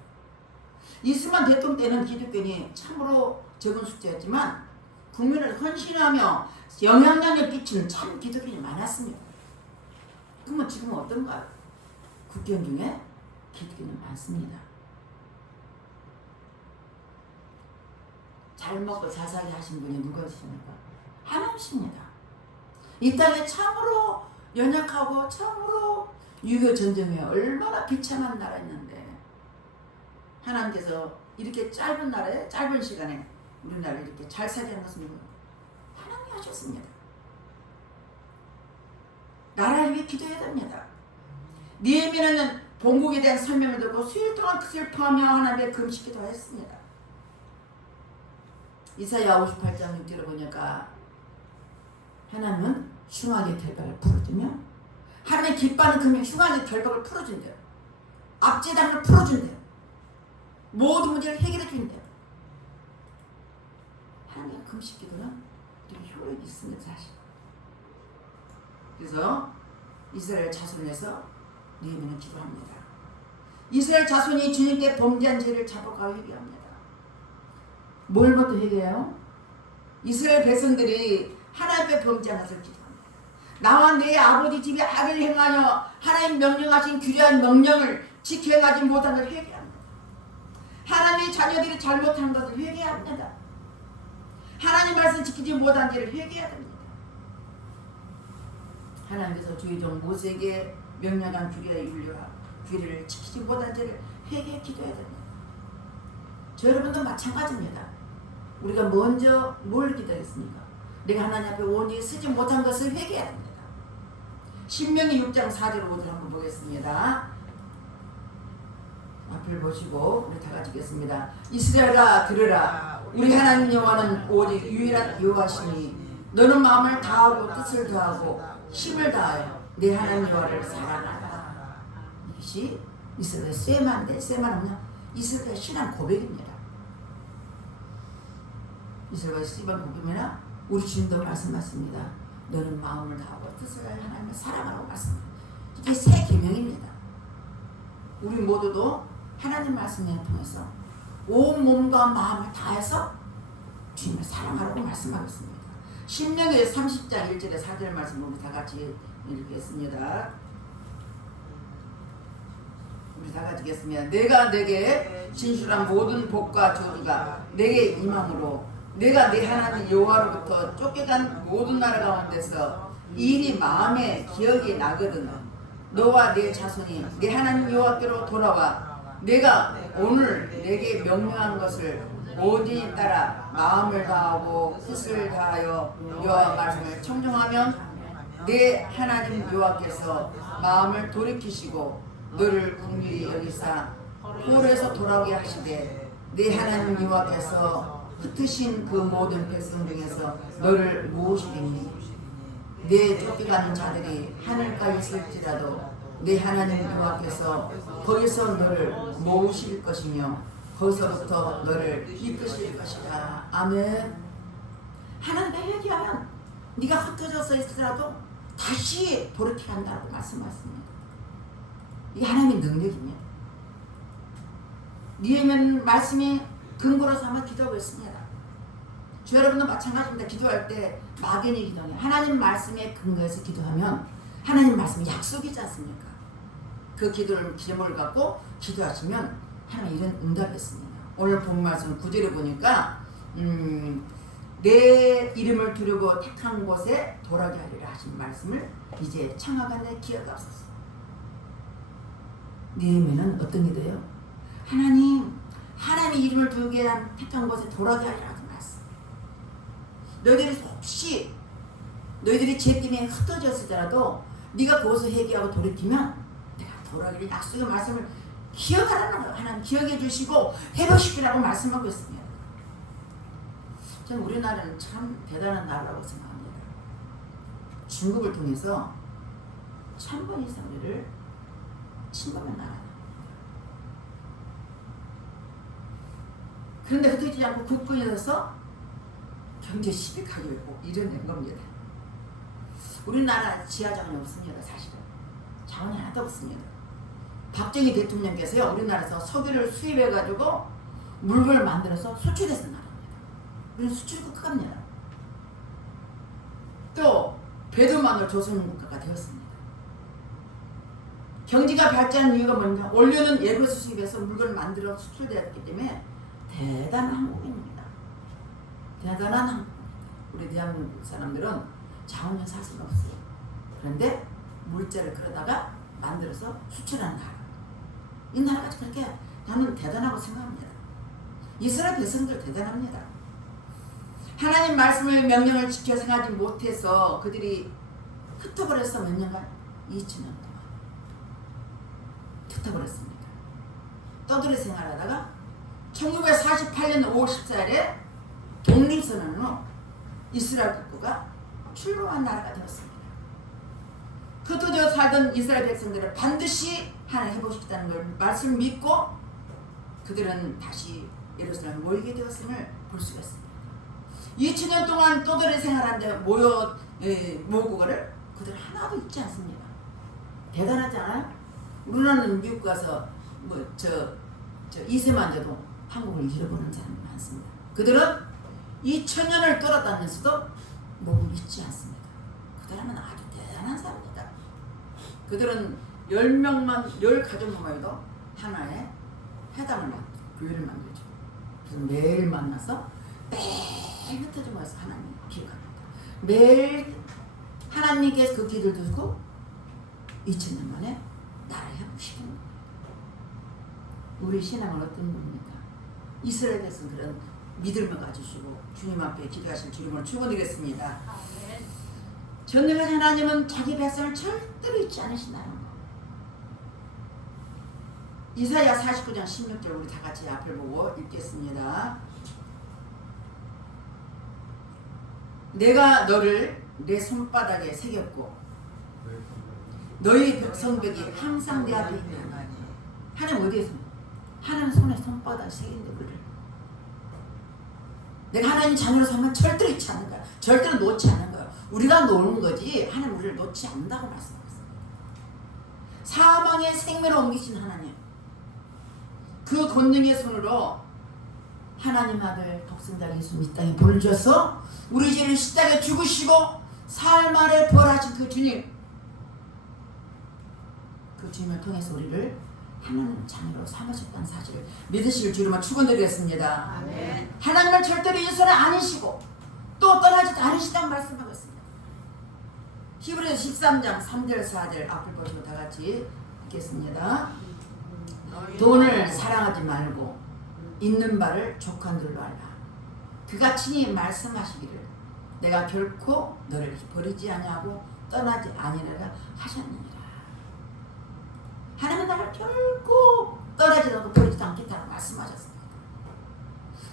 이승만 대통령 때는 기독교인이 참으로 적은 숫자였지만 국민을 헌신하며 영향력을 끼치는 참 기독교인이 많았습니다. 그러면 지금은 어떤가요? 국경 중에 기독교인이 많습니다. 잘 먹고 잘 살게 하신 분이 누구십니까? 하나님이십니다. 이 땅에 참으로 연약하고 참으로 유교 전쟁에 얼마나 비참한 나라였는데 하나님께서 이렇게 짧은 나라에 짧은 시간에 우리나라를 이렇게 잘 살게 한 것은 하나님이 하셨습니다. 나라를 위해 기도해야 됩니다. 느헤미야는 본국에 대한 설명을 듣고 수일 동안 슬퍼하며 하나님의 금식 기도했습니다. 이사야 58장 6절을 보니까 하나님은 흉악의 결박을 풀어주며 하나님의 기뻐하는 금융 흉악의 결박을 풀어준대요. 압제당을 풀어준대요. 모든 문제를 해결해 준대요. 하나님의 금식 기도는 되게 효력이 있습니다. 사실. 그래서 이스라엘 자손에서 느헤미야는 기도합니다. 이스라엘 자손이 주님께 범죄한 죄를 자복하고 회개합니다. 뭘부터 회개해요? 이스라엘 백성들이 하나님 앞에 범죄한 것을 기도합니다. 나와 내 아버지 집에 악을 행하여 하나님 명령하신 규례한 명령을 지켜 행하지 못한 것을 회개합니다. 하나님의 자녀들이 잘못한 것을 회개합니다. 하나님 말씀 지키지 못한 죄를 회개해야 됩니다. 하나님께서 주의 종 모세에게 명령한 규례와 윤리와 규례를 지키지 못한 죄를 회개해 기도해야 됩니다. 저 여러분도 마찬가지입니다. 우리가 먼저 뭘 기도했습니까? 내가 하나님 앞에 온전히 쓰지 못한 것을 회개해야 합니다. 신명기 6장 4절 5절 한번 보겠습니다. 앞을 보시고 우리 다 같이 읽겠습니다. 이스라엘아 들으라. 우리 하나님 여호와는 오직 유일한 여호와시니 너는 마음을 다하고 뜻을 다하고 힘을 다하여 내 하나님 여호와를 사랑하라. 이것이 이스라엘의 쇠만인데 쇠만은 이스라엘의 신앙 고백입니다. 이스라엘의 신앙 고백이나 우리 주님도 말씀하십니다. 너는 마음을 다하고 뜻을 다하여 하나님을 사랑하라고 말씀합니다. 이게 새 계명입니다. 우리 모두도 하나님 말씀을 통해서 온 몸과 마음을 다해서 주님을 사랑하라고 말씀하고 있습니다. 신명기 30장 1절에 4절 말씀 우리 다 같이 읽겠습니다. 우리 다 같이 읽겠습니다. 내가 내게 진실한 모든 복과 저주가 내게 임함으로 내가 내 하나님 여호와로부터 쫓겨간 모든 나라 가운데서 이 일이 마음에 기억이 나거든 너와 내 자손이 내 하나님 여호와께로 돌아와 내가 오늘 내게 명령한 것을 오직 따라 마음을 다하고 뜻을 다하여 여호와 말씀을 청종하면 내 하나님 여호와께서 마음을 돌이키시고 너를 긍휼히 여기사 홀에서 돌아오게 하시되 내 하나님 여호와께서 흩으신 그 모든 백성 중에서 너를 모으시리니 내 쫓겨가는 자들이 하늘가에 있을지라도 내 하나님 여호와께서 거기서 너를 모으실 것이며 거기서부터 너를 이끄실 것이다. 아멘. 하나님과 회개하면 네가 흩어져서 있더라도 다시 돌이켜야 한다고 말씀하십니다. 이 하나님의 능력입니다. 니에면 말씀이 근거로 삼아 기도하고 있습니다. 주 여러분도 마찬가지입니다. 기도할 때 막연히 기도해. 하나님 말씀에 근거해서 기도하면 하나님 말씀이 약속이지 않습니까? 그 기도를 기름을 갖고 기도하시면 하나님 이런 응답이 있습니다. 오늘 본 말씀 9절에 보니까 내 이름을 두르고 택한 곳에 돌아게 하리라 하신 말씀을 이제 청하가 내 기억이 없었어. 니에면은 어떤 기도예요? 하나님의 이름을 두르게 한 택한 곳에 돌아게 하리라 하신 말씀. 너희들이 혹시 너희들이 죄 때문에 흩어졌을지라도 네가 거기서 회개하고 돌이키면 내가 돌아가기를 약속의 말씀을 기억하라는 거예요. 하나님 기억해 주시고 회복시키라고 말씀하고 있습니다. 저는 우리나라는 참 대단한 나라라고 생각합니다. 중국을 통해서 1000번 이상 우리를 침범한 나라입니다. 그런데 흩어지지 않고 굳건히 서서 경제 시비하고 있고 이뤄낸 겁니다. 우리나라 지하자원이 없습니다. 사실은 자원이 하나도 없습니다. 박정희 대통령께서요 우리나라에서 석유를 수입해가지고 물건을 만들어서 수출해서 나라입니다. 우리는 수출 국가입니다. 또 배도만으로 조선 국가가 되었습니다. 경제가 발전한 이유가 뭐냐? 원료는 외국에서 수입해서 물건을 만들어 수출되었기 때문에 대단한 한국입니다. 대단한 한국. 우리 대한민국 사람들은 자원은 사실 없어요. 그런데 물자를 그러다가 만들어서 수출하는 나라. 이 나라가 그렇게 나는 대단하고 생각합니다. 이스라엘 백성들 대단합니다. 하나님 말씀을 명령을 지켜 생하지 못해서 그들이 흩어버렸어. 몇 년간? 2000년 동안 흩어버렸습니다. 떠돌이 생활하다가 1948년 5월 14일에 독립선언으로 이스라엘 국가가 출범한 나라가 되었습니다. 흩어져 살던 이스라엘 백성들을 반드시 하나님 회복시키다는 걸 말씀을 믿고 그들은 다시 예루살렘에 모이게 되었음을 볼 수가 있습니다. 2000년 동안 떠돌이 생활하는데 모으고를 그들 하나도 잊지 않습니다. 대단하지 않아요? 우리나라는 미국 가서 이세만 져도 한국을 잃어버리는 사람이 많습니다. 그들은 2000년을 떠났다면서도 목을 잊지 않습니다. 그들은 아주 대단한 사람입니다. 그들은 10가족만 해도 하나의 회당을 교회를 만들죠. 그래서 매일 만나서 매일 흩어져 모여서 하나님 기억합니다. 매일 하나님께서 그 기도를 듣고 2000년 만에 나라를 회복시키는 겁니다. 우리 신앙은 어떤 겁니까? 이스라엘 백성 그런 믿음을 가지시고 주님 앞에 기도하실 주님을 축원드리겠습니다. 전능하신 하나님은 자기 백성을 절대로 잊지 않으신다는 거. 이사야 49장 16절 우리 다 같이 앞을 보고 읽겠습니다. 내가 너를 내 손바닥에 새겼고 너희 성벽이 항상 내 앞에 있나니. 하나님 어디에서? 하나님 손에 손바닥에 새긴데 그를 내가 하나님 자녀로 살면 절대로 잊지 않는 거야. 절대로 놓지 않는 거야. 우리가 놓는 거지 하나님 우리를 놓지 않는다고 말씀하셨어요. 사망의 생명을 옮기신 하나님, 그 권능의 손으로 하나님 아들 독생자 예수님 이 땅에 보내주셔서 우리 죄를 십자가에 죽으시고 사흘 만에 부활하신 그 주님, 그 주님을 통해서 우리를 하나님 자녀로 삼으셨다는 사실을 믿으실 주님을 축원드리겠습니다. 아멘. 하나님을 절대로 예수는 아니시고 또 떠나지도 않으시다는 말씀하고 있습니다. 히브리서 13장 3절 4절 앞을 보시고 다 같이 읽겠습니다. 돈을 사랑하지 말고 있는 바를 족한들로 알라. 그가 친히 말씀하시기를 내가 결코 너를 버리지 아니하고 떠나지 아니하리라 하셨느니라. 하나님은 나를 결코 떠나지 않고 버리지 않겠다고 말씀하셨습니다.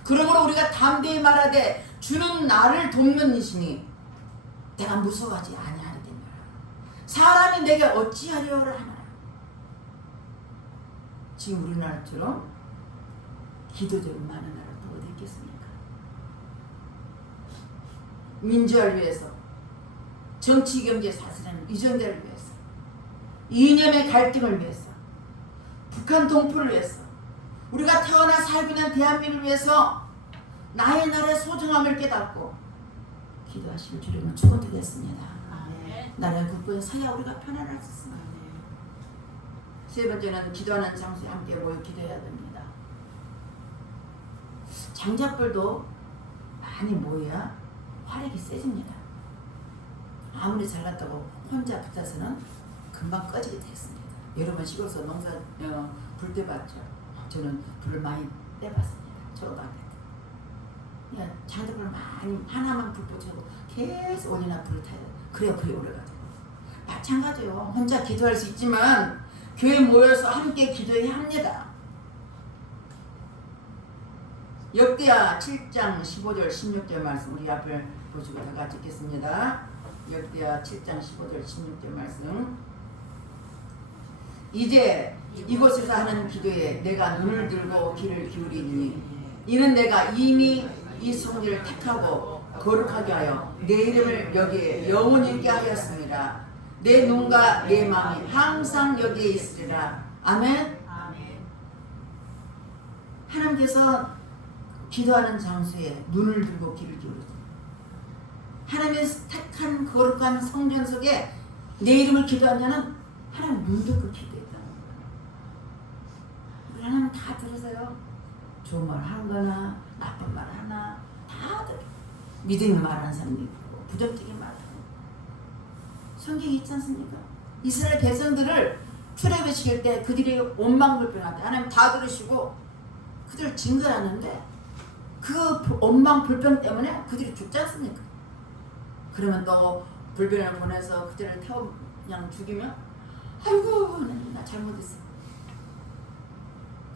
그러므로 우리가 담대히 말하되 주는 나를 돕는 이시니 내가 무서워하지 아니하리 되니라. 사람이 내게 어찌하려를 하느라. 지금 우리나라처럼 기도적으로 많은 나라 또 어디 있겠습니까? 민주화를 위해서, 정치 경제 사슬하는 이정대를 위해서, 이념의 갈등을 위해서, 북한 동포를 위해서, 우리가 태어나 살고 있는 대한민국을 위해서 나의 나라의 소중함을 깨닫고 기도하시길 주님은 축원드리겠습니다. 나라의 국부에 서야 우리가 편안할 수 있습니다. 세 번째는 기도하는 장소에 함께 모여 기도해야 됩니다. 장작불도 많이 모여야 화력이 세집니다. 아무리 잘났다고 혼자 붙어서는 금방 꺼지게 되었습니다. 여러분 시골에서 농사 불 때 봤죠? 저는 불을 많이 떼봤습니다. 초등학교 때. 장작불 많이 하나만 불 붙이고 계속 올리나 불을 타야 돼요. 그래야 불이 올라가죠. 마찬가지요. 혼자 기도할 수 있지만 교회 모여서 함께 기도해야 합니다. 역대하 7장 15절 16절 말씀 우리 앞을 보시고 다 같이 읽겠습니다. 역대하 7장 15절 16절 말씀. 이제 이곳에서 하는 기도에 내가 눈을 들고 귀를 기울이니 이는 내가 이미 이 성지를 택하고 거룩하게 하여 내 이름을 여기에 영원히 있게 하였습니다. 내 눈과 내 마음이 항상 여기에 있으리라. 아멘. 하나님께서 기도하는 장소에 눈을 들고 귀를 기울이세요. 하나님의 택한 거룩한 성전 속에 내 이름을 기도한 자는 하나님 눈 들고 기도했다는 거예요. 우리 하나님 다 들으세요. 좋은 말 하는 거나 나쁜 말 하나 다 들어. 믿음의 말하는 사람도 있고 부정적인 말 하고. 성경이 있지 않습니까? 이스라엘 백성들을 출애굽시킬 때 그들이 원망불평할 때 하나님 다 들으시고 그들을 징벌하는데 그 원망불평 때문에 그들이 죽지 않습니까? 그러면 또 불변을 보내서 그들을 태워 그냥 죽이면 아이고 나 잘못했어.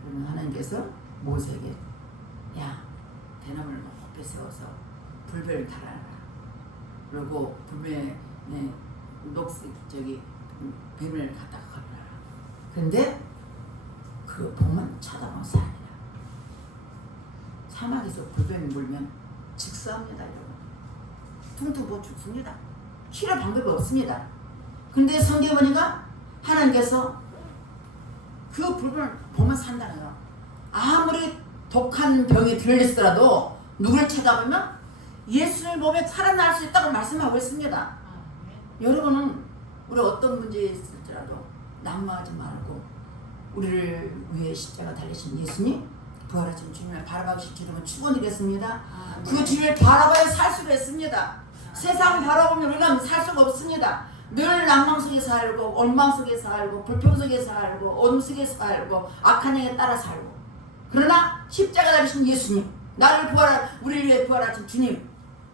그러면 하나님께서 모세에게 야 대나무를 높이 세워서 불변을 달아라. 그리고 불변에 녹색 뱀을 갖다가 걸어라. 근데 그 봄은 쳐다보면서 아니라 사막에서 불뱀이 물면 즉사합니다. 여러분. 퉁퉁 부어 죽습니다. 치료 방법이 없습니다. 근데 성경에 보니까 하나님께서 그 불뱀을 보면 산다는 거예요. 아무리 독한 병이 들리더라도 누구를 쳐다보면 예수를 보면 살아날 수 있다고 말씀하고 있습니다. 여러분은 우리 어떤 문제에 있을지라도 낙마하지 말고 우리를 위해 십자가 달리신 예수님 부활하신 주님을 바라보실 주님은 축원드리겠습니다. 그 주님을 바라봐야 살 수가 있습니다. 세상 바라보면 우리가 살 수가 없습니다. 늘 낭망 속에 살고 원망 속에 살고 불평 속에 살고 어둠 속에 살고 악한 영에 따라 살고 그러나 십자가 달리신 예수님 우리를 위해 부활하신 주님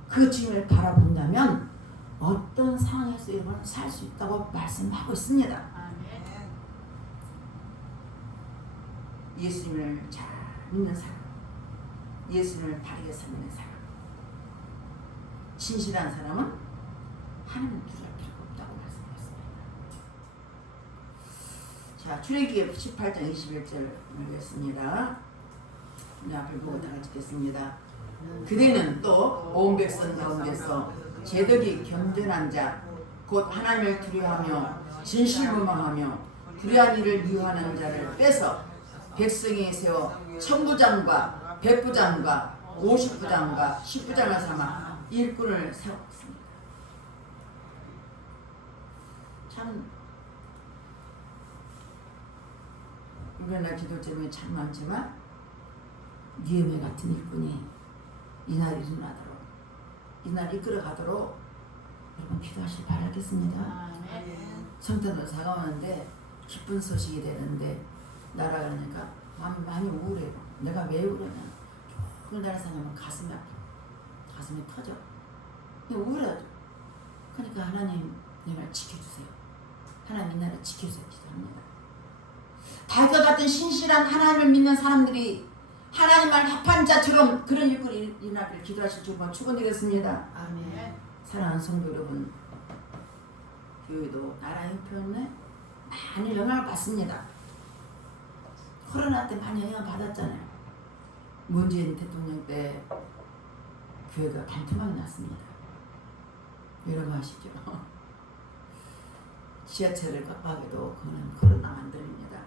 그 주님을 바라본다면 어떤 상황에서 여러분 살 수 있다고 말씀하고 있습니다. 예수님을 잘 믿는 사람, 예수님을 바르게 섬기는 사람, 신실한 사람은 하나님을 두려울 필요가 없다고 말씀하셨습니다. 자, 출애굽기 18장 21절 읽겠습니다. 우리 앞을 보고 다 같이 읽겠습니다. 그대는 또 온 백성 가운데서 제덕이 겸손한 자, 곧 하나님을 두려워하며 진실무망하며 불의한 일을 미워하는 자를 빼서 백성에 세워 천부장과 백부장과 50부장과 10부장을 삼아 일꾼을 세웠습니다. 참 우리나라 기독자들이 참 많지만 니에미 같은 일꾼이 이날 일어나도록 이날 이끌어가도록 여러분 기도하시길 바라겠습니다. 성탄도 다가오는데 기쁜 소식이 되는데 날아가니까 많이 우울해요. 내가 왜 우울하냐. 조금 나라 사람은 가슴이 터져. 우울하죠. 그러니까 하나님 내 말 지켜주세요. 하나님 이 나라 지켜주세요. 기도합니다. 달과 같은 신실한 하나님을 믿는 사람들이 하나님 말 합한 자처럼 그런 일꾼이 이 나라를 기도하실 줄만 축원드리겠습니다. 아멘. 사랑하는 성도 여러분, 교회도 나라 형편에 많이 영향을 받습니다. 코로나 때 많이 영향 받았잖아요. 문재인 대통령 때 교회가 반토막이 났습니다. 여러분 아시죠? 지하철을 빡빡해도 그거는 코로나 안 들립니다.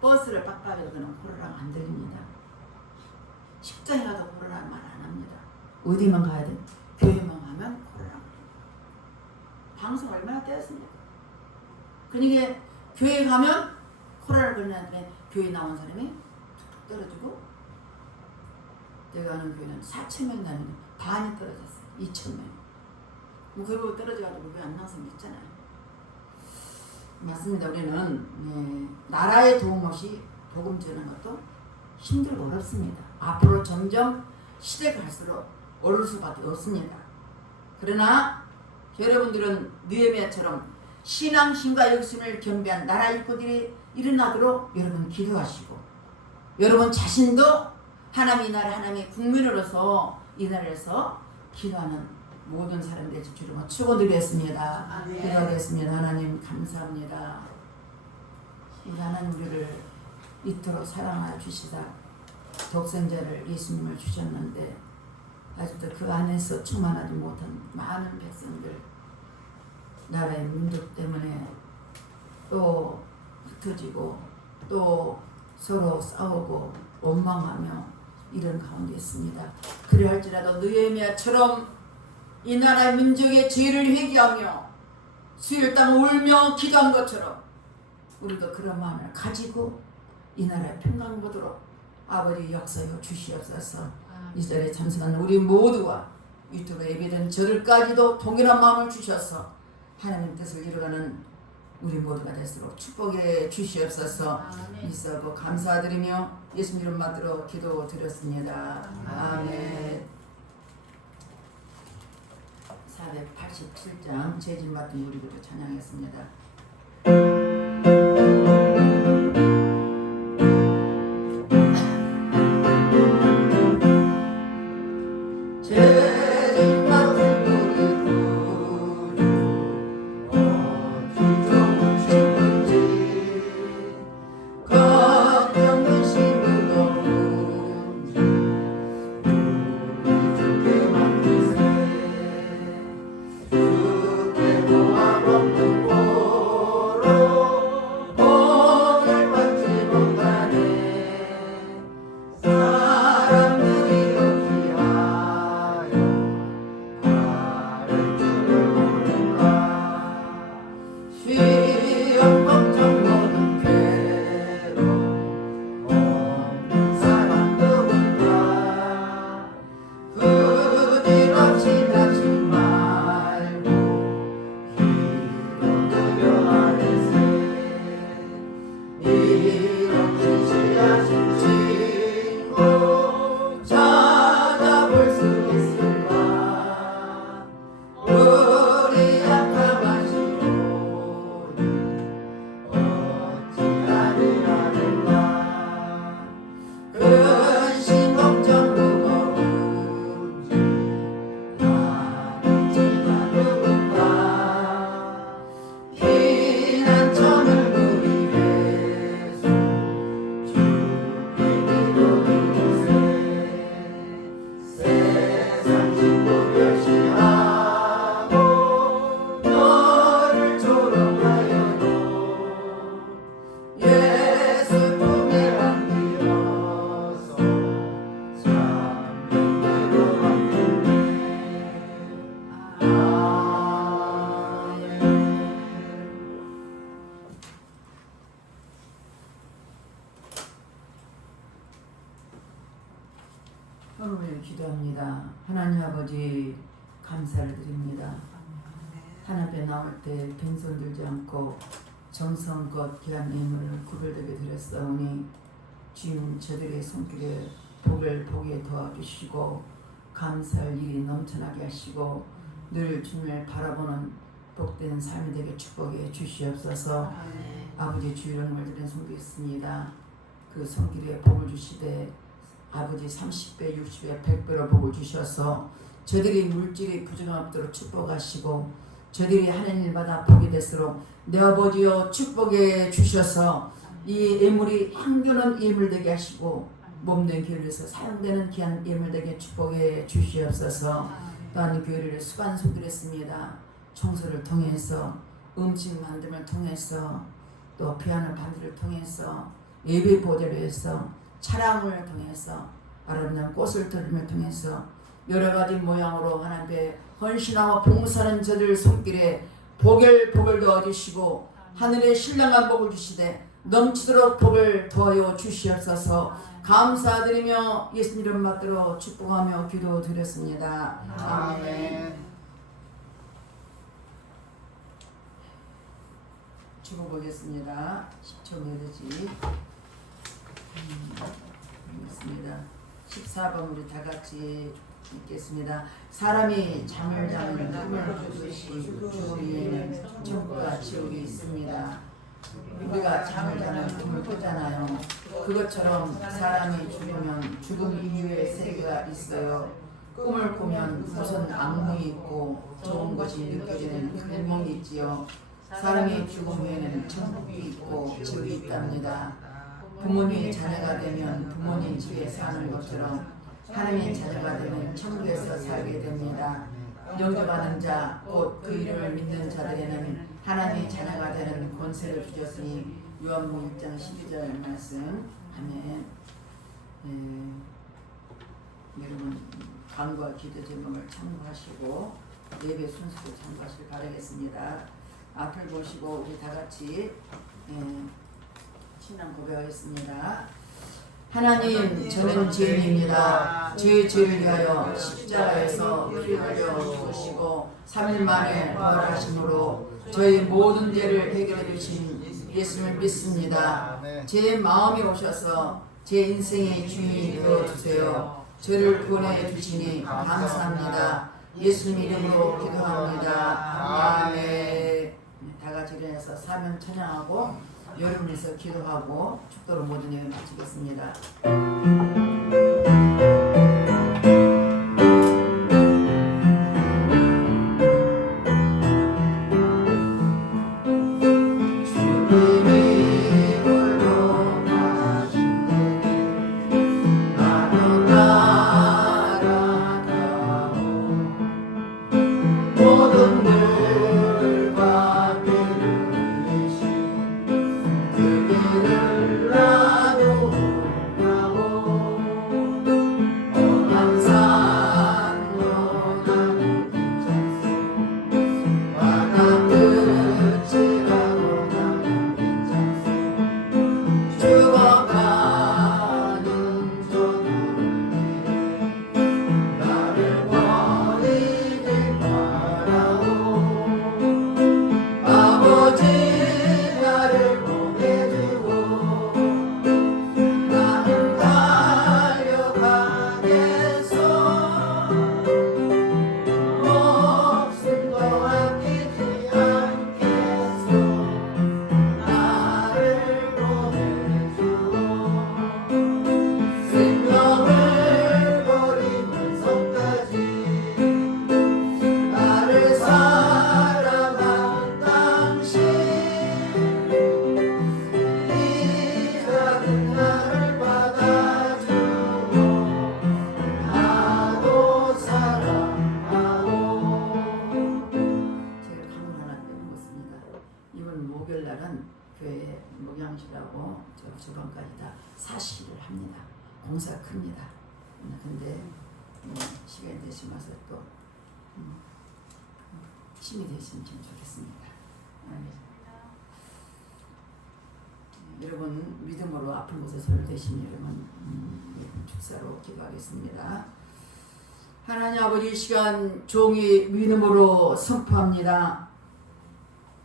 버스를 빡빡해도 그거는 코로나 안 들립니다. 식장에 가도 코로나 말 안 합니다. 어디만 가야 돼? 교회만 가면 코로나. 방송 얼마나 떼었습니까? 그러니까 교회 가면 코로나를 걸리는데 교회 나온 사람이 툭툭 떨어지고 내가 아는 교회는 4,000명 나는데 반이 떨어졌어요. 2,000명. 뭐 그리고 떨어져가지고 교회 안 나온 사람 있잖아요. 맞습니다. 우리는 나라의 도움 없이 복음 전하는 것도 힘들고 어렵습니다. 앞으로 점점 시대가 갈수록 어려울 수밖에 없습니다. 그러나 여러분들은 느헤미야처럼 신앙심과 역심을 겸비한 나라 일꾼들이 일어나도록 여러분 기도하시고 여러분 자신도 하나님의 나라 하나님의 국민으로서 이 나라에서 기도하는 모든 사람들의 주로 축원드리겠습니다. 기도하겠습니다. 하나님 감사합니다. 우리 하나님 우리를 이토록 사랑하여 주시다 독생자를 예수님을 주셨는데 아직도 그 안에서 충만하지 못한 많은 백성들 나라의 민족 때문에 또 흩어지고 또 서로 싸우고 원망하며 이런 가운데 있습니다. 그리할지라도 느헤미야처럼 이 나라의 민족의 죄를 회개하며 수일 땅 울며 기도한 것처럼 우리도 그런 마음을 가지고 이 나라의 평강 보도록 아버지 역사여 주시옵소서. 이 자리에 참석한 우리 모두와 유튜브 예배된 저들까지도 동일한 마음을 주셔서 하나님 뜻을 이루어가는 우리 모두가 될수록 축복해 주시옵소서. 믿사고 감사드리며 예수님 이름 받들어 기도드렸습니다. 아멘. 487장 재진 받은 우리부터 찬양했습니다. 하나님을 기도합니다. 하나님 아버지 감사를 드립니다. 하나님께 나올 때 빈손 들지 않고 정성껏 귀한 예물을 구별되게 드렸사오니 주님 저들의 손길에 복을 보게 도와주시고 감사할 일이 넘쳐나게 하시고 늘 주님을 바라보는 복된 삶이 되게 축복해 주시옵소서. 아버지 주 이름을 드린 손도 있습니다. 그 손길에 복을 주시되 아버지 30배, 60배, 100배로 복을 주셔서 저들이 물질이 부족함 없도록 축복하시고 저들이 하는 일마다 복이 될수록 내 아버지여 축복해 주셔서 이 예물이 향기로운 예물 되게 하시고 몸된 교회에서 사용되는 귀한 예물되게 축복해 주시옵소서. 또한 교회를 수반소들했습니다. 청소를 통해서 음식 만듦을 통해서 또 피아노 반주를 통해서 예배 보좌를 해서 차량을 통해서 아름다운 꽃을 들음을 통해서 여러 가지 모양으로 하나님께 헌신하고 봉사하는 저들 손길에 복을 넣어주시고 하늘의 신령한 복을 주시되 넘치도록 복을 더하여 주시옵소서. 감사드리며 예수님 이름 받들어 축복하며 기도드렸습니다. 아멘. 죽어보겠습니다. 10초 내리지. 알겠습니다. 14번 우리 다 같이 읽겠습니다. 사람이 잠을 자면 꿈을 꾸듯이 죽음에는 천국과 지옥이 있습니다. 우리가 잠을 자면 꿈을 꾸잖아요. 그것처럼 사람이 죽으면 죽음 이후의 세계가 있어요. 꿈을 꾸면 무슨 악몽이 있고 좋은 것이 느껴지는 근몽이 있지요. 사람이 죽음 후에는 천국이 있고 지옥이 있답니다. 부모님이 자녀가 되면 부모님 집에 사는 것처럼 하나님의 자녀가 되면 천국에서 살게 됩니다. 영접하는 자, 곧 그 이름을 믿는 자들에는 하나님의 자녀가 되는 권세를 주셨으니 요한복음 1장 12절 말씀. 아멘. 여러분 강과 기도 제목을 참고하시고 예배 순서도 참고하시길 바라겠습니다. 앞을 보시고 우리 다 같이 신앙 고백하겠습니다. 하나님, 저는 죄인입니다. 제 죄를 위하여 십자가에서 피 흘려 죽으시고 3일 만에 부활하심으로 저희 모든 죄를 해결해 주신 예수님을 믿습니다. 제 마음에 오셔서 제 인생의 주인이 되어 주세요. 저를 구원해 주시니 감사합니다. 예수님 이름으로 기도합니다. 아멘. 다 같이 일어나서 사명 찬양하고 여러분에서 기도하고 축도로 모든 예배 마치겠습니다. 주방까지 다 사시를 합니다. 공사 큽니다. 근데 시간이 되시면 와서 또 힘이 되시면 좀 좋겠습니다. 여러분 믿음으로 아픈 곳에 손을 대신 여러분 축사로 기도하겠습니다. 하나님 아버지, 이 시간 종이 믿음으로 선포합니다.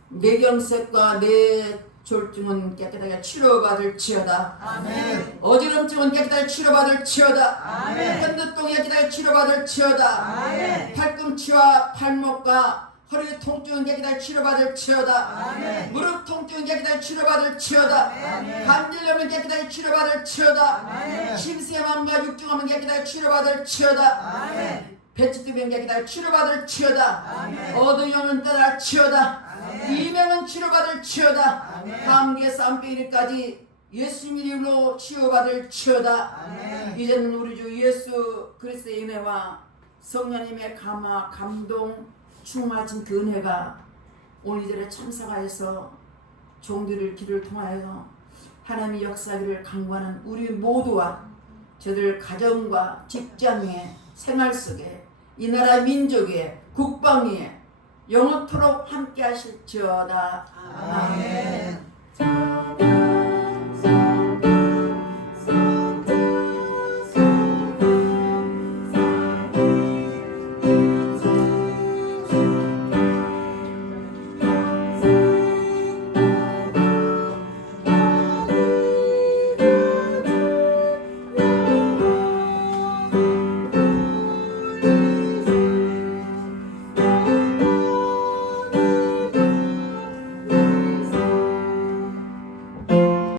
내 경색과 내 졸중은 깨끗하게 치료받을지어다. 아멘. 어지럼증은 깨끗하게 치료받을지어다. 아멘. 편두통이 깨끗하게 치료받을지어다. 아멘. 팔꿈치와 팔목과 허리 통증은 깨끗하게 치료받을지어다. 아멘. 무릎 통증은 깨끗하게 치료받을지어다. 아멘. 관절염은 깨끗하게 치료받을지어다. 아멘. 심수염과 육중염은 깨끗하게 치료받을지어다. 아멘. 배치두병 깨끗하게 치료받을지어다. 아멘. 어두영은 떠날지어다. 아멘. 이명은 치료받을지어다. 아멘. 감기에 쌈빼기까지 예수님 이름으로 치유받을 치유다. 아멘. 이제는 우리 주 예수 그리스도의 은혜와 성령님의 감화 감동 충만하신 그 은혜가 오늘 이들의 참사가에서 종들을 길을 통하여서 하나님의 역사기를 강구하는 우리 모두와 저들 가정과 직장의 생활 속에 이 나라 민족의 국방위에 영원토록 함께 하실지어다. 아멘.